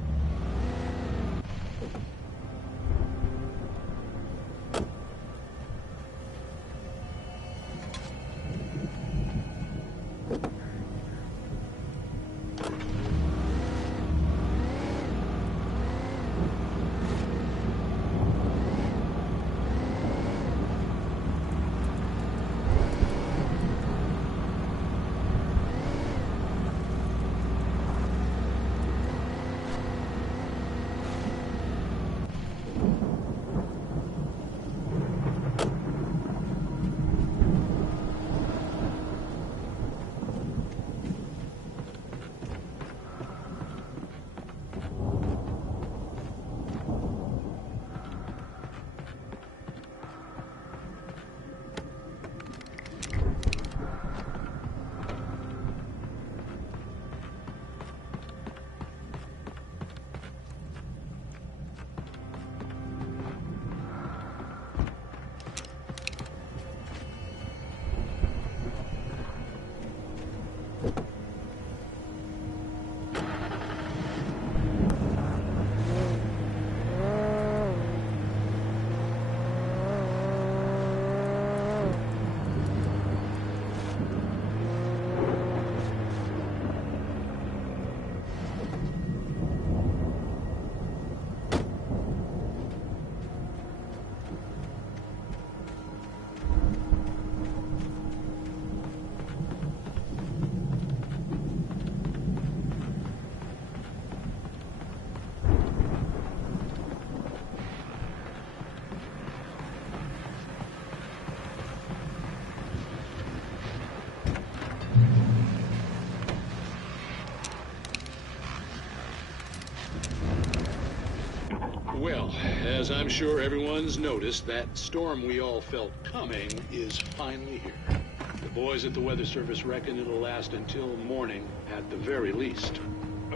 as I'm sure everyone's noticed, that storm we all felt coming is finally here. The boys at the Weather Service reckon it'll last until morning at the very least.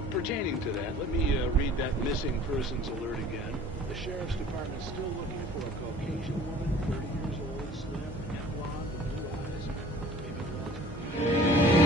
Pertaining to that, let me read that missing persons alert again. The Sheriff's Department's still looking for a Caucasian woman, 30 years old, slim, blonde, with blue eyes. Maybe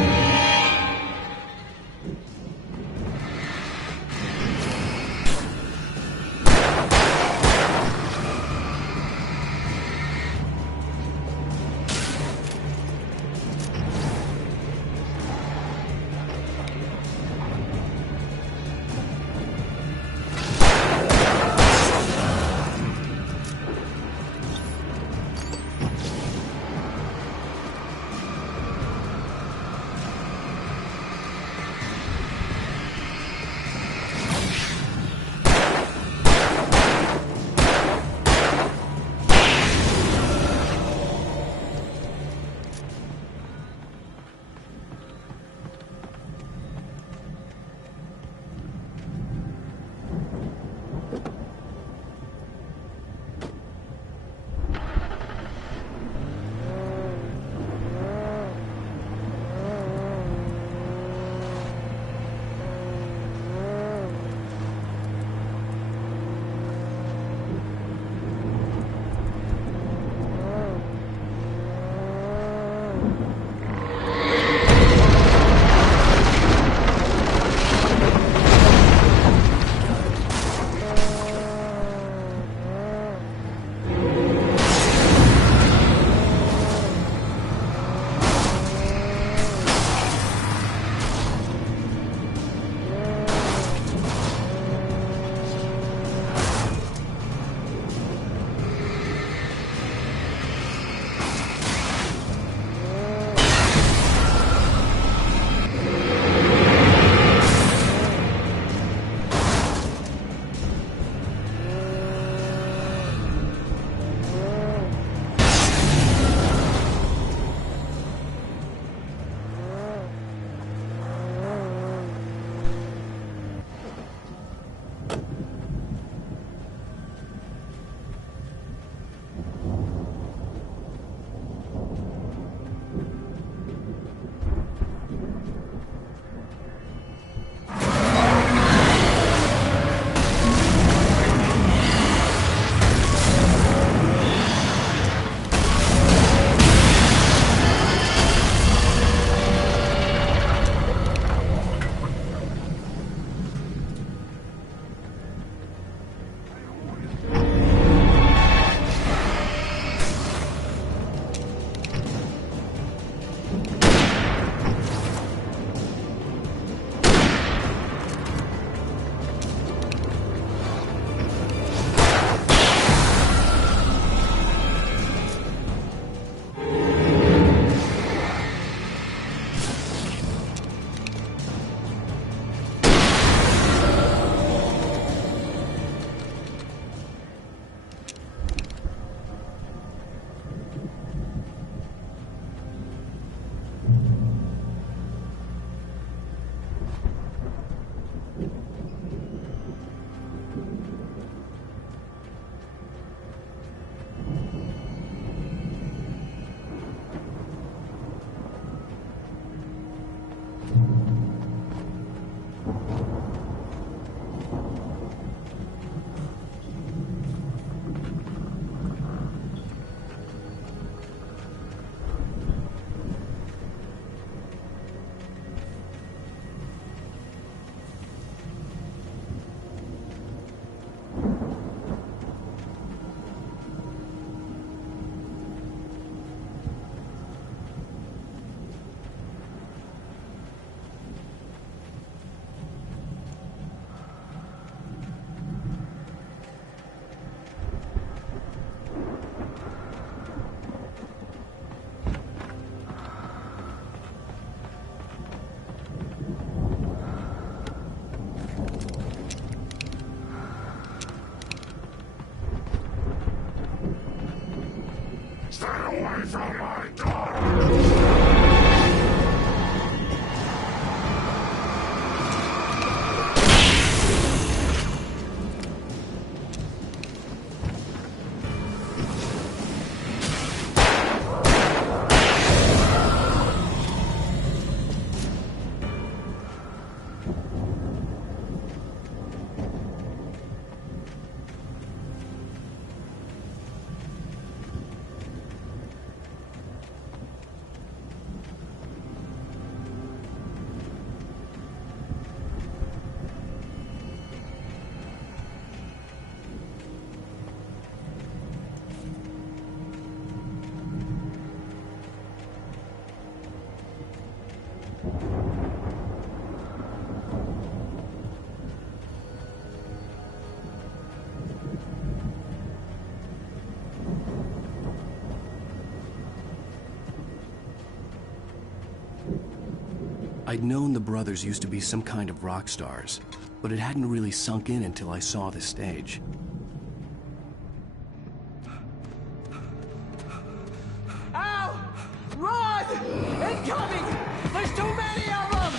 I'd known the brothers used to be some kind of rock stars, but it hadn't really sunk in until I saw the stage. Ow! Run! Incoming! There's too many of them!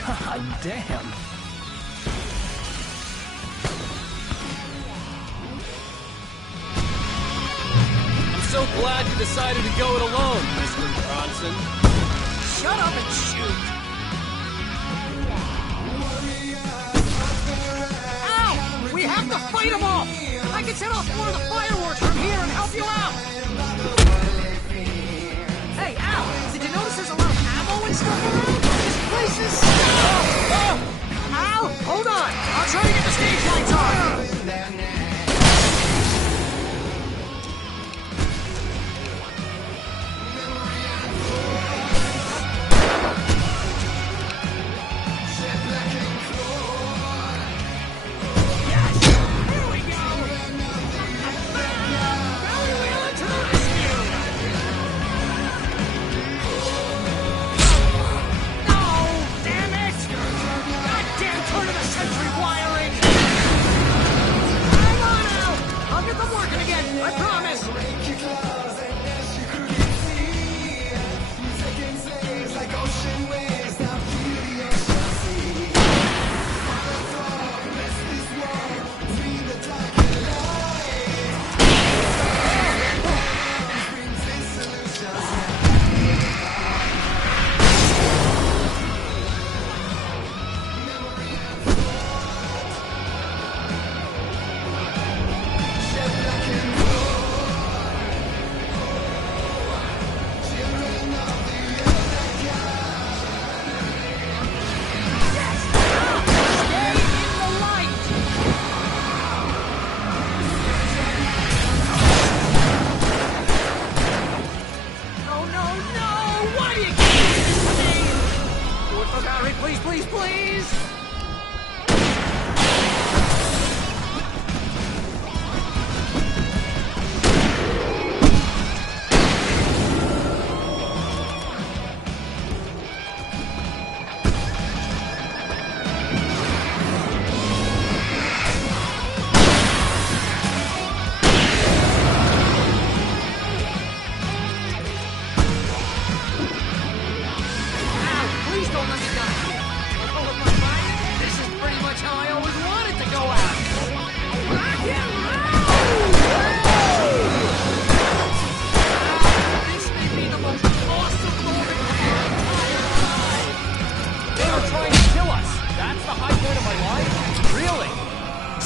God damn! I'm so glad you decided to go it alone, Mr. Bronson. Shut up and shoot! Ow! We have to fight them off! I can set off one of the fireworks from here and help you out! Hey, Al! Did you notice there's a lot of ammo and stuff around? This place is... Oh! Al! Hold on! I'll try to get the stage lights on!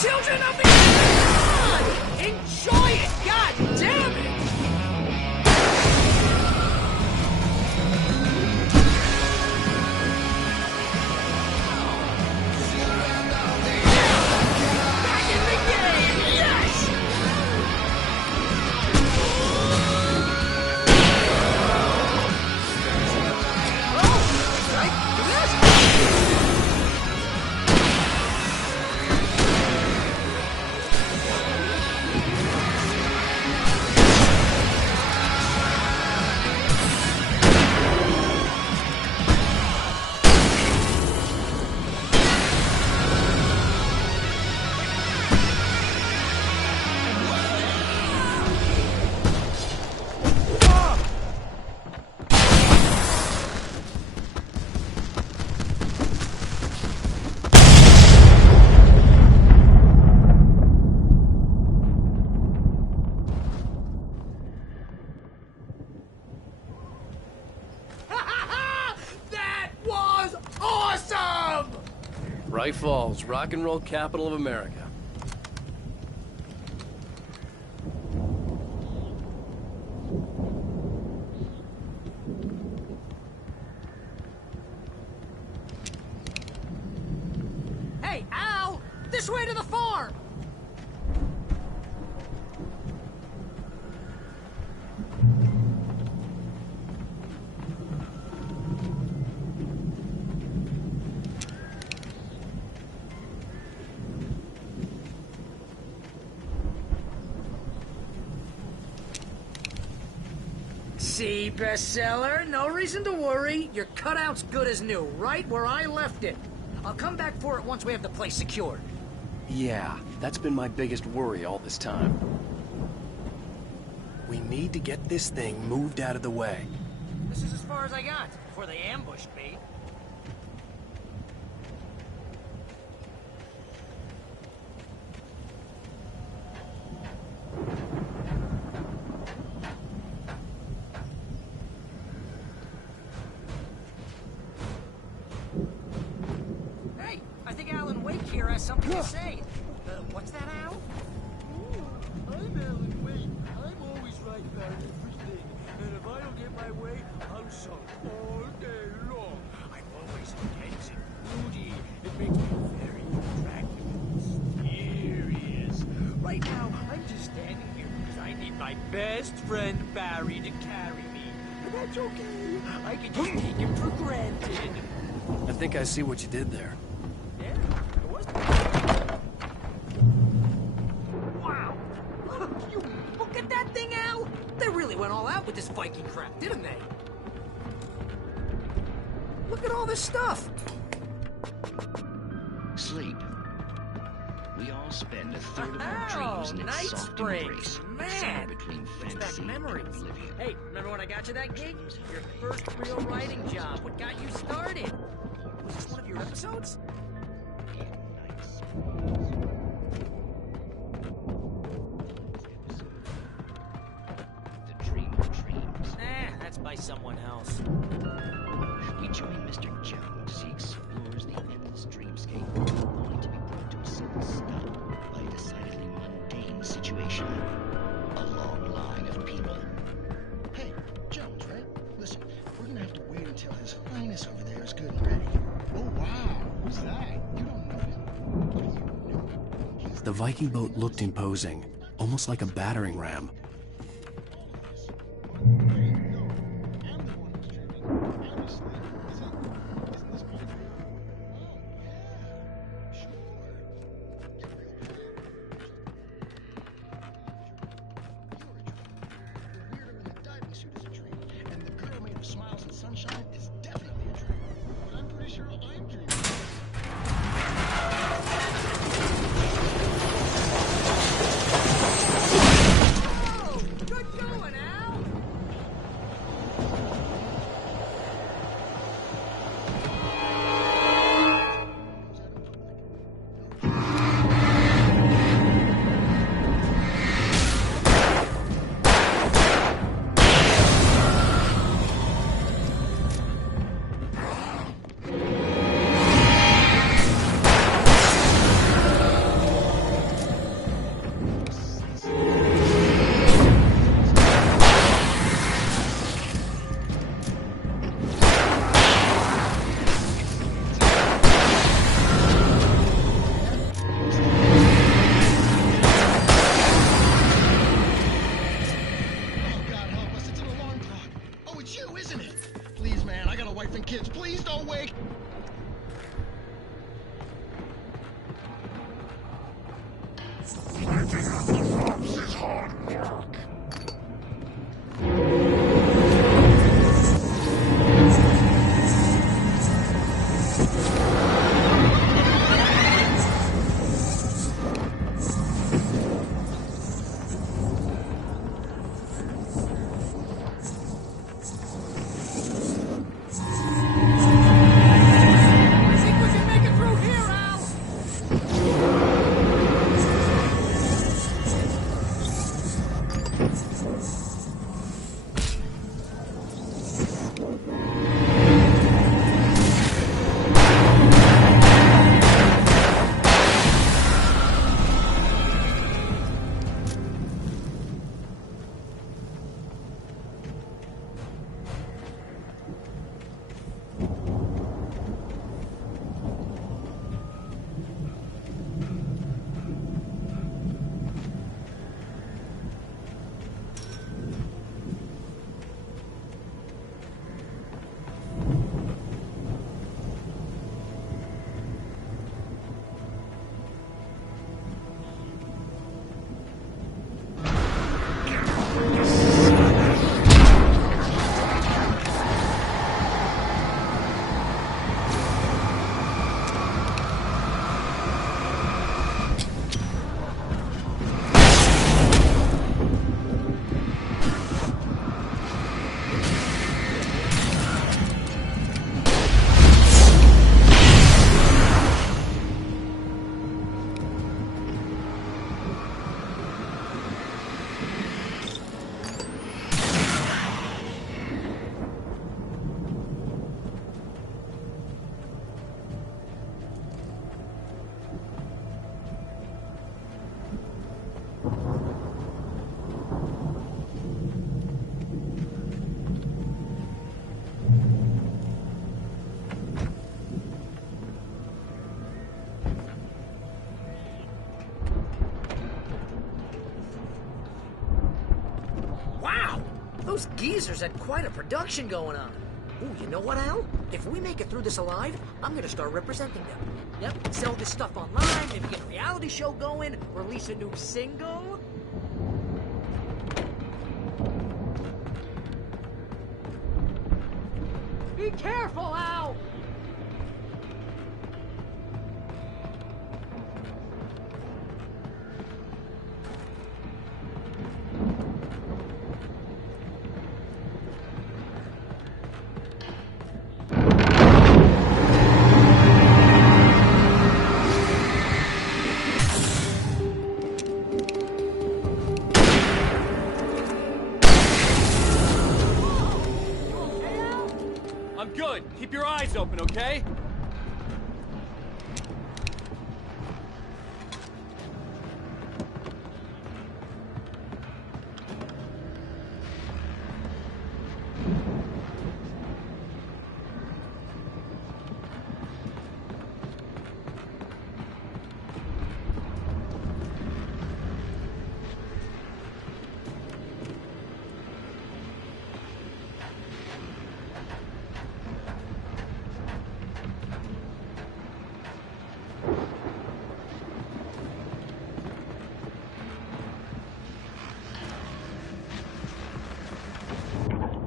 Children of the God! Enjoy it! God damn it! Back in the game! Yes! Oh! Right? Do this? That was awesome! Bright Falls, rock and roll capital of America. Hey, Al! This way to the farm! See, bestseller, no reason to worry. Your cutout's good as new, right where I left it. I'll come back for it once we have the place secured. Yeah, that's been my biggest worry all this time. We need to get this thing moved out of the way. This is as far as I got before they ambushed me. Hey, I think Alan Wake here has something to say. What's that, Al? I'm Alan Wake. I'm always right about everything. And if I don't get my way, I'll sulk all day long. I'm always intense and moody. It makes me very attractive and mysterious. Right now, I'm just standing here because I need my best friend Barry to carry me. And that's okay. I can just take him for granted. I think I see what you did there. Yeah, it was. Wow! You look at that thing, Al! They really went all out with this Viking crap, didn't they? Look at all this stuff! Sleep. We all spend a third of our dreams in its night soft springs, embrace, man! somewhere between Brings back fantasy memories. and oblivion. Hey, remember when I got you that gig? Your first real writing job. What got you started? Was this one of your episodes? The dream of dreams. That's by someone else. We join Mr. Jones as he explores the endless dreamscape, only to be brought to a sudden stop by a decidedly mundane situation. A long line of people. Hey, Jones, right? Listen, we're gonna have to wait until His Highness over there is good and ready. Oh, wow. Who's that? You don't know him. What do you know? The Viking boat looked imposing, almost like a battering ram. Smiles and sunshine is definitely a dream. But I'm pretty sure I'm dreaming. Oh, good going, Al! Kids, please don't wake. Fighting at the cops is hard work. Those geezers had quite a production going on. Ooh, you know what, Al? If we make it through this alive, I'm gonna start representing them. Yep, sell this stuff online, maybe get a reality show going, release a new single. Be careful, Al! I'm good. Keep your eyes open, okay?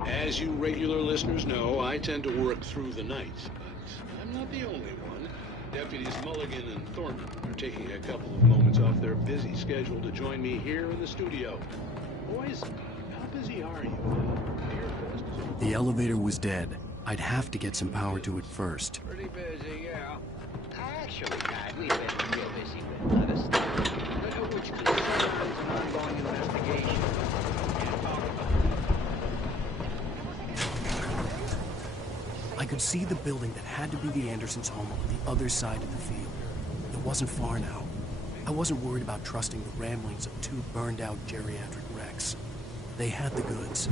As you regular listeners know, I tend to work through the night, but I'm not the only one. Deputies Mulligan and Thornton are taking a couple of moments off their busy schedule to join me here in the studio. Boys, how busy are you? The elevator was dead. I'd have to get some power to it first. Pretty busy, yeah. Actually, Dad, we've been real busy with other stuff, which concerns an ongoing investigation. I could see the building that had to be the Andersons' home on the other side of the field. It wasn't far now. I wasn't worried about trusting the ramblings of two burned-out geriatric wrecks. They had the goods.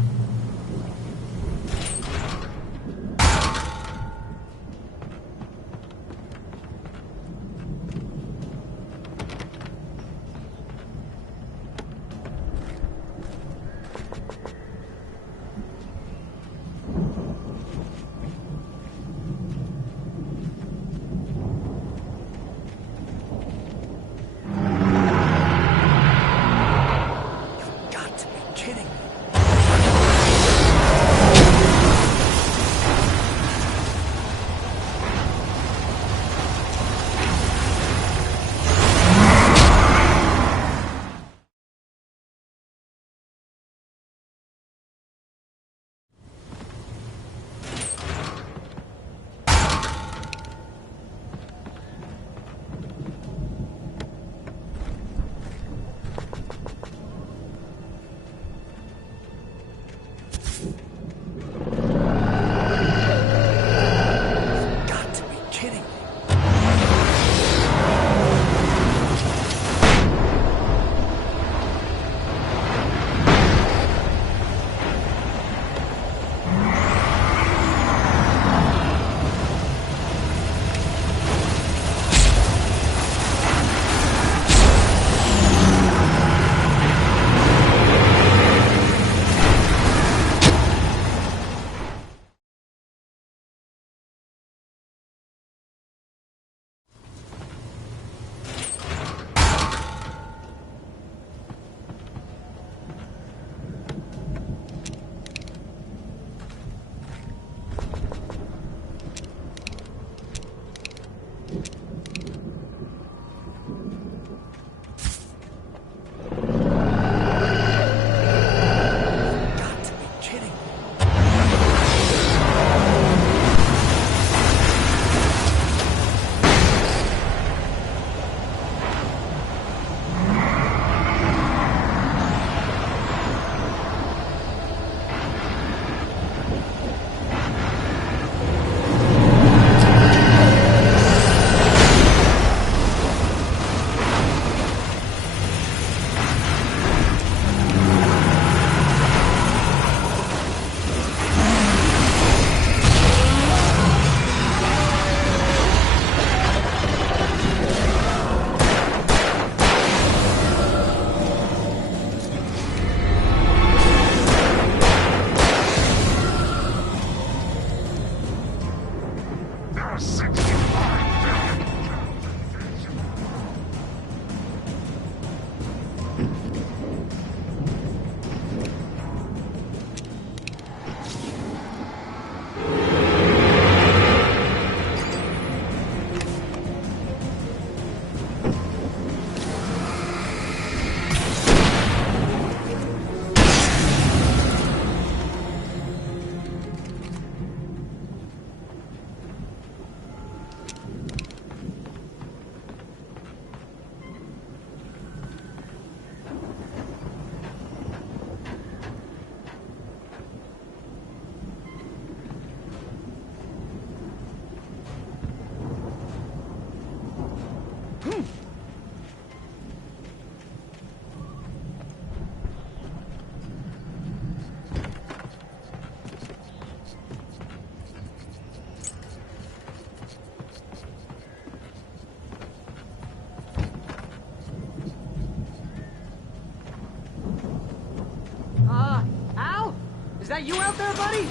that you out there, buddy?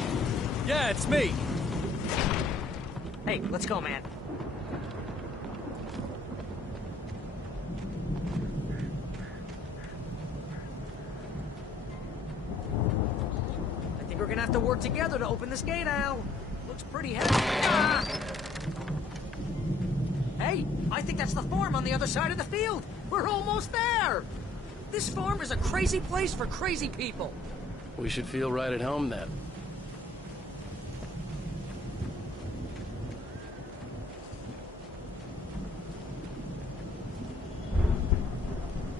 Yeah, it's me. Hey, let's go, man. I think we're gonna have to work together to open this gate, Al. Looks pretty heavy. Ah! Hey, I think that's the farm on the other side of the field. We're almost there. This farm is a crazy place for crazy people. We should feel right at home then.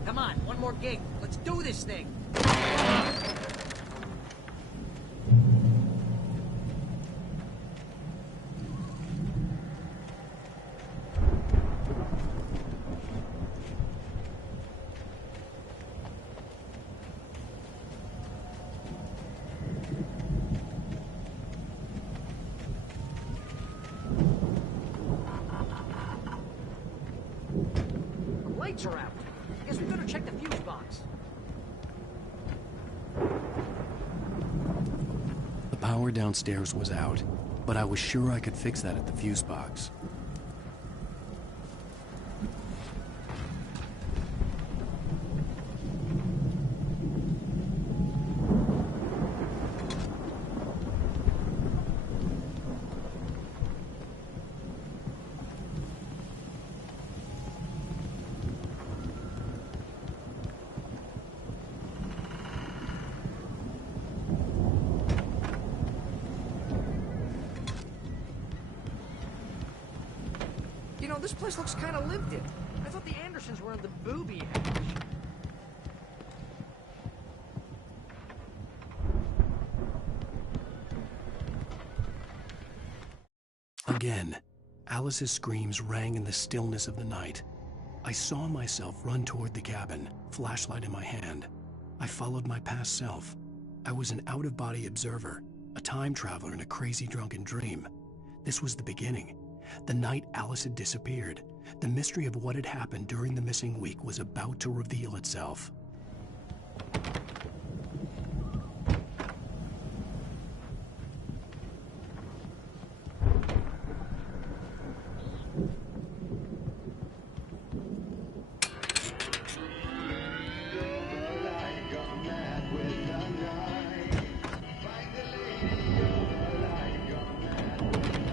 Come on, one more gate. Let's do this thing. The lights are out. I guess we better check the fuse box. The power downstairs was out, but I was sure I could fix that at the fuse box. You know, this place looks kind of lived in. I thought the Andersons were in the booby hatch. Again, Alice's screams rang in the stillness of the night. I saw myself run toward the cabin, flashlight in my hand. I followed my past self. I was an out-of-body observer, a time traveler in a crazy drunken dream. This was the beginning. The night Alice had disappeared. The mystery of what had happened during the missing week was about to reveal itself.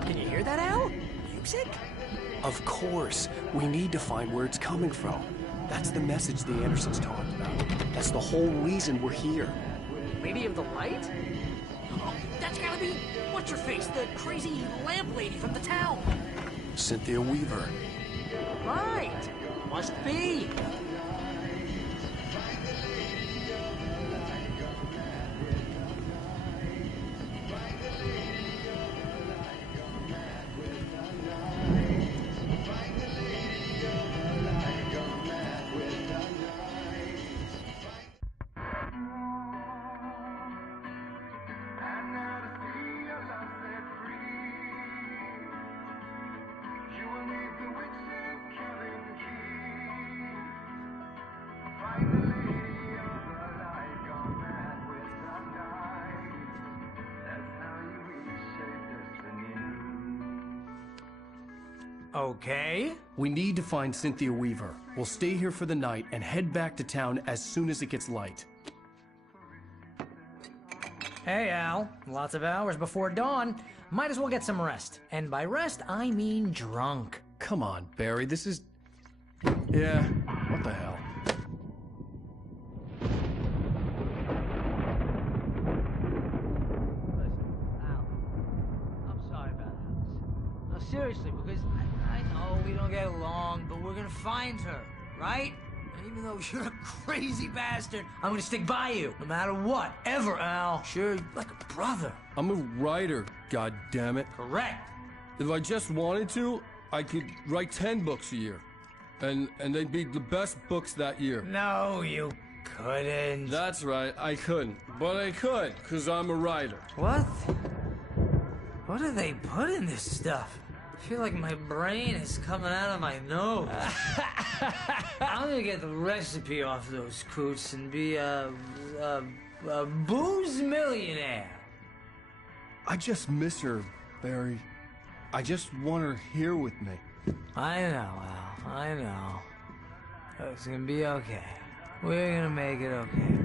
Can you hear that, Al? Music? Of course. We need to find where it's coming from. That's the message the Andersons talked about. That's the whole reason we're here. Lady of the Light? Oh, that's gotta be... What's-her-face? The crazy lamp lady from the town. Cynthia Weaver. Right. Must be. Okay. We need to find Cynthia Weaver. We'll stay here for the night and head back to town as soon as it gets light. Hey, Al. Lots of hours before dawn. Might as well get some rest. And by rest, I mean drunk. Come on, Barry, this is... Yeah, what the hell? I'm sorry about Alice. No, seriously, because I know we don't get along, but we're gonna find her, right? And even though you're a crazy bastard, I'm gonna stick by you, no matter what, ever, Al. Sure, like a brother. I'm a writer, goddammit. Correct. If I just wanted to, I could write 10 books a year. And they'd be the best books that year. No, you couldn't. That's right, I couldn't. But I could, because I'm a writer. What? What do they put in this stuff? I feel like my brain is coming out of my nose. I'm gonna get the recipe off those coots and be a booze millionaire. I just miss her, Barry. I just want her here with me. I know, Al. I know. It's gonna be okay. We're gonna make it okay.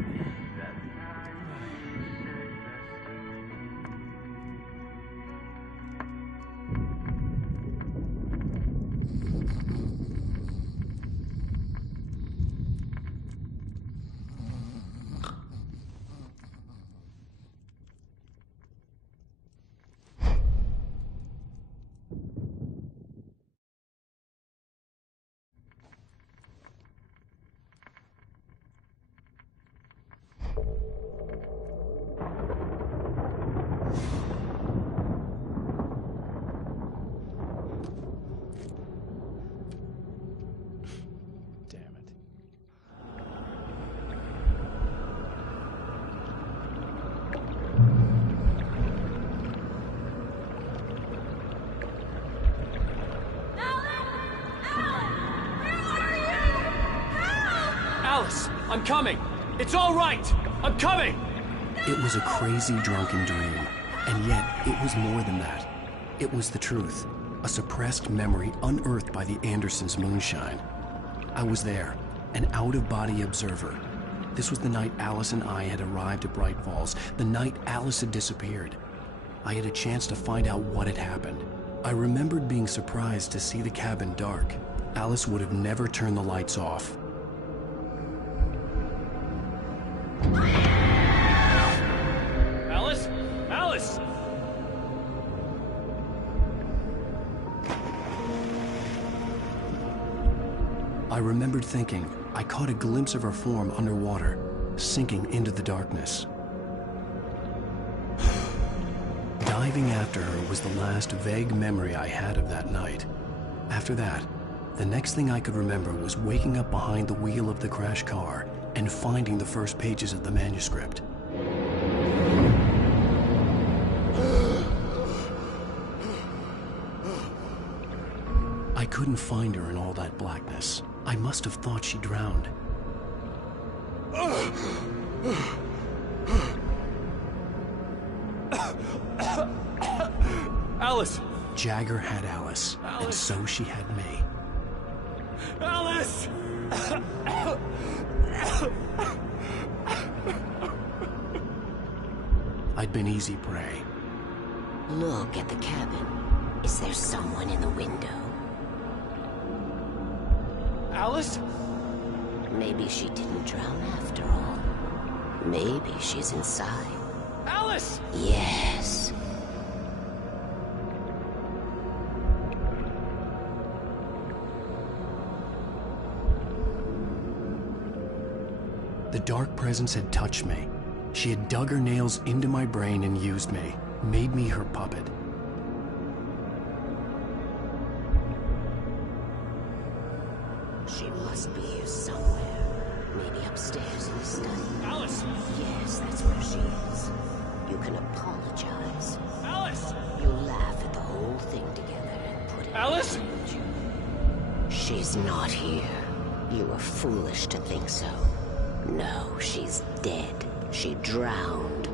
Alice, I'm coming! It's all right! I'm coming! It was a crazy, drunken dream, and yet it was more than that. It was the truth, a suppressed memory unearthed by the Andersons' moonshine. I was there, an out-of-body observer. This was the night Alice and I had arrived at Bright Falls, the night Alice had disappeared. I had a chance to find out what had happened. I remembered being surprised to see the cabin dark. Alice would have never turned the lights off. Alice? Alice! I remembered thinking I caught a glimpse of her form underwater, sinking into the darkness. Diving after her was the last vague memory I had of that night. After that, the next thing I could remember was waking up behind the wheel of the crashed car and finding the first pages of the manuscript. I couldn't find her in all that blackness. I must have thought she drowned. Alice! Jagger had Alice, and so she had me. Alice! I'd been easy prey. Look at the cabin. Is there someone in the window? Alice? Maybe she didn't drown after all. Maybe she's inside. Alice! Yes. The dark presence had touched me. She had dug her nails into my brain and used me, made me her puppet. She must be here somewhere. Maybe upstairs in the study. Alice! Yes, that's where she is. You can apologize. Alice! You laugh at the whole thing together and put it Alice! behind you. She's not here. You were foolish to think so. No, she's dead. She drowned.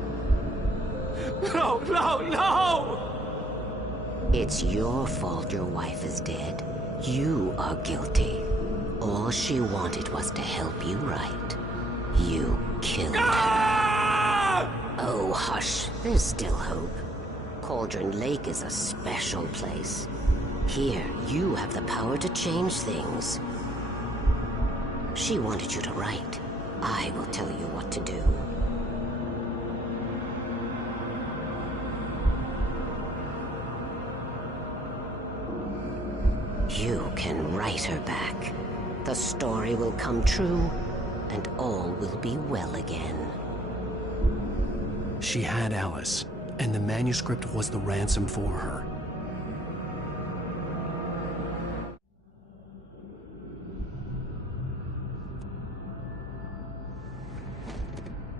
No, no, no! It's your fault your wife is dead. You are guilty. All she wanted was to help you right. You killed her. Oh, hush. There's still hope. Cauldron Lake is a special place. Here, you have the power to change things. She wanted you to write. I will tell you what to do. You can write her back. The story will come true, and all will be well again. She had Alice, and the manuscript was the ransom for her.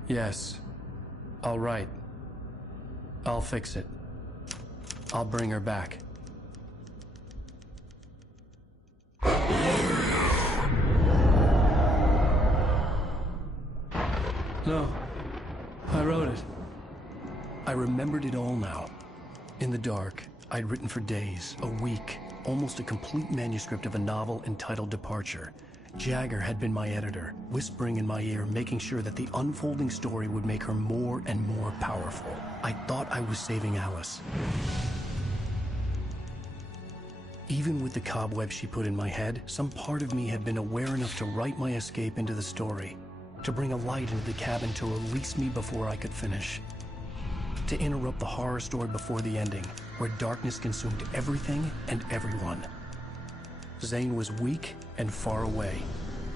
Yes. I'll write. I'll fix it. I'll bring her back. No. I wrote it. I remembered it all now. In the dark, I'd written for days, a week, almost a complete manuscript of a novel entitled Departure. Jagger had been my editor, whispering in my ear, making sure that the unfolding story would make her more and more powerful. I thought I was saving Alice. Even with the cobwebs she put in my head, some part of me had been aware enough to write my escape into the story, to bring a light into the cabin to release me before I could finish, to interrupt the horror story before the ending, where darkness consumed everything and everyone. Zane was weak and far away,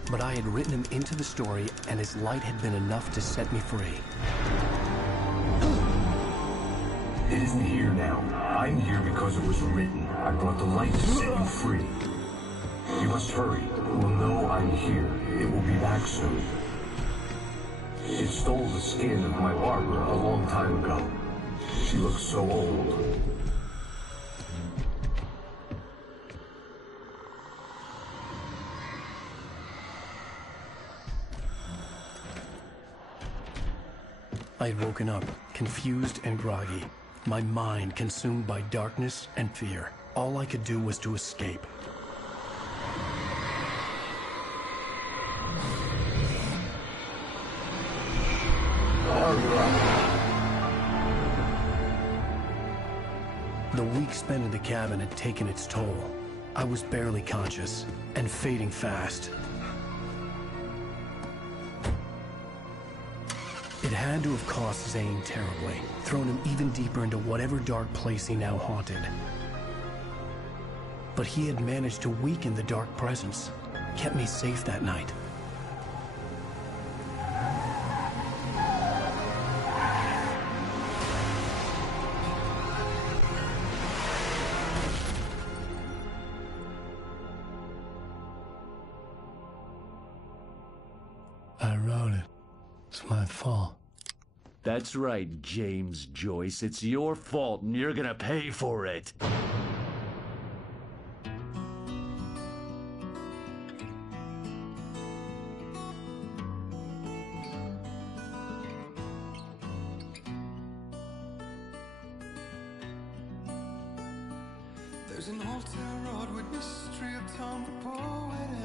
but I had written him into the story, and his light had been enough to set me free. It isn't here now. I'm here because it was written. I brought the light to set you free. You must hurry. It will know I'm here. It will be back soon. It stole the skin of my Barbara a long time ago. She looks so old. I had woken up, confused and groggy, my mind consumed by darkness and fear. All I could do was to escape. The week spent in the cabin had taken its toll. I was barely conscious, and fading fast. It had to have cost Zane terribly, thrown him even deeper into whatever dark place he now haunted. But he had managed to weaken the dark presence, kept me safe that night. I wrote it. It's my fault. That's right, James Joyce. It's your fault, and you're gonna pay for it. There's an old town road with mystery of town for poet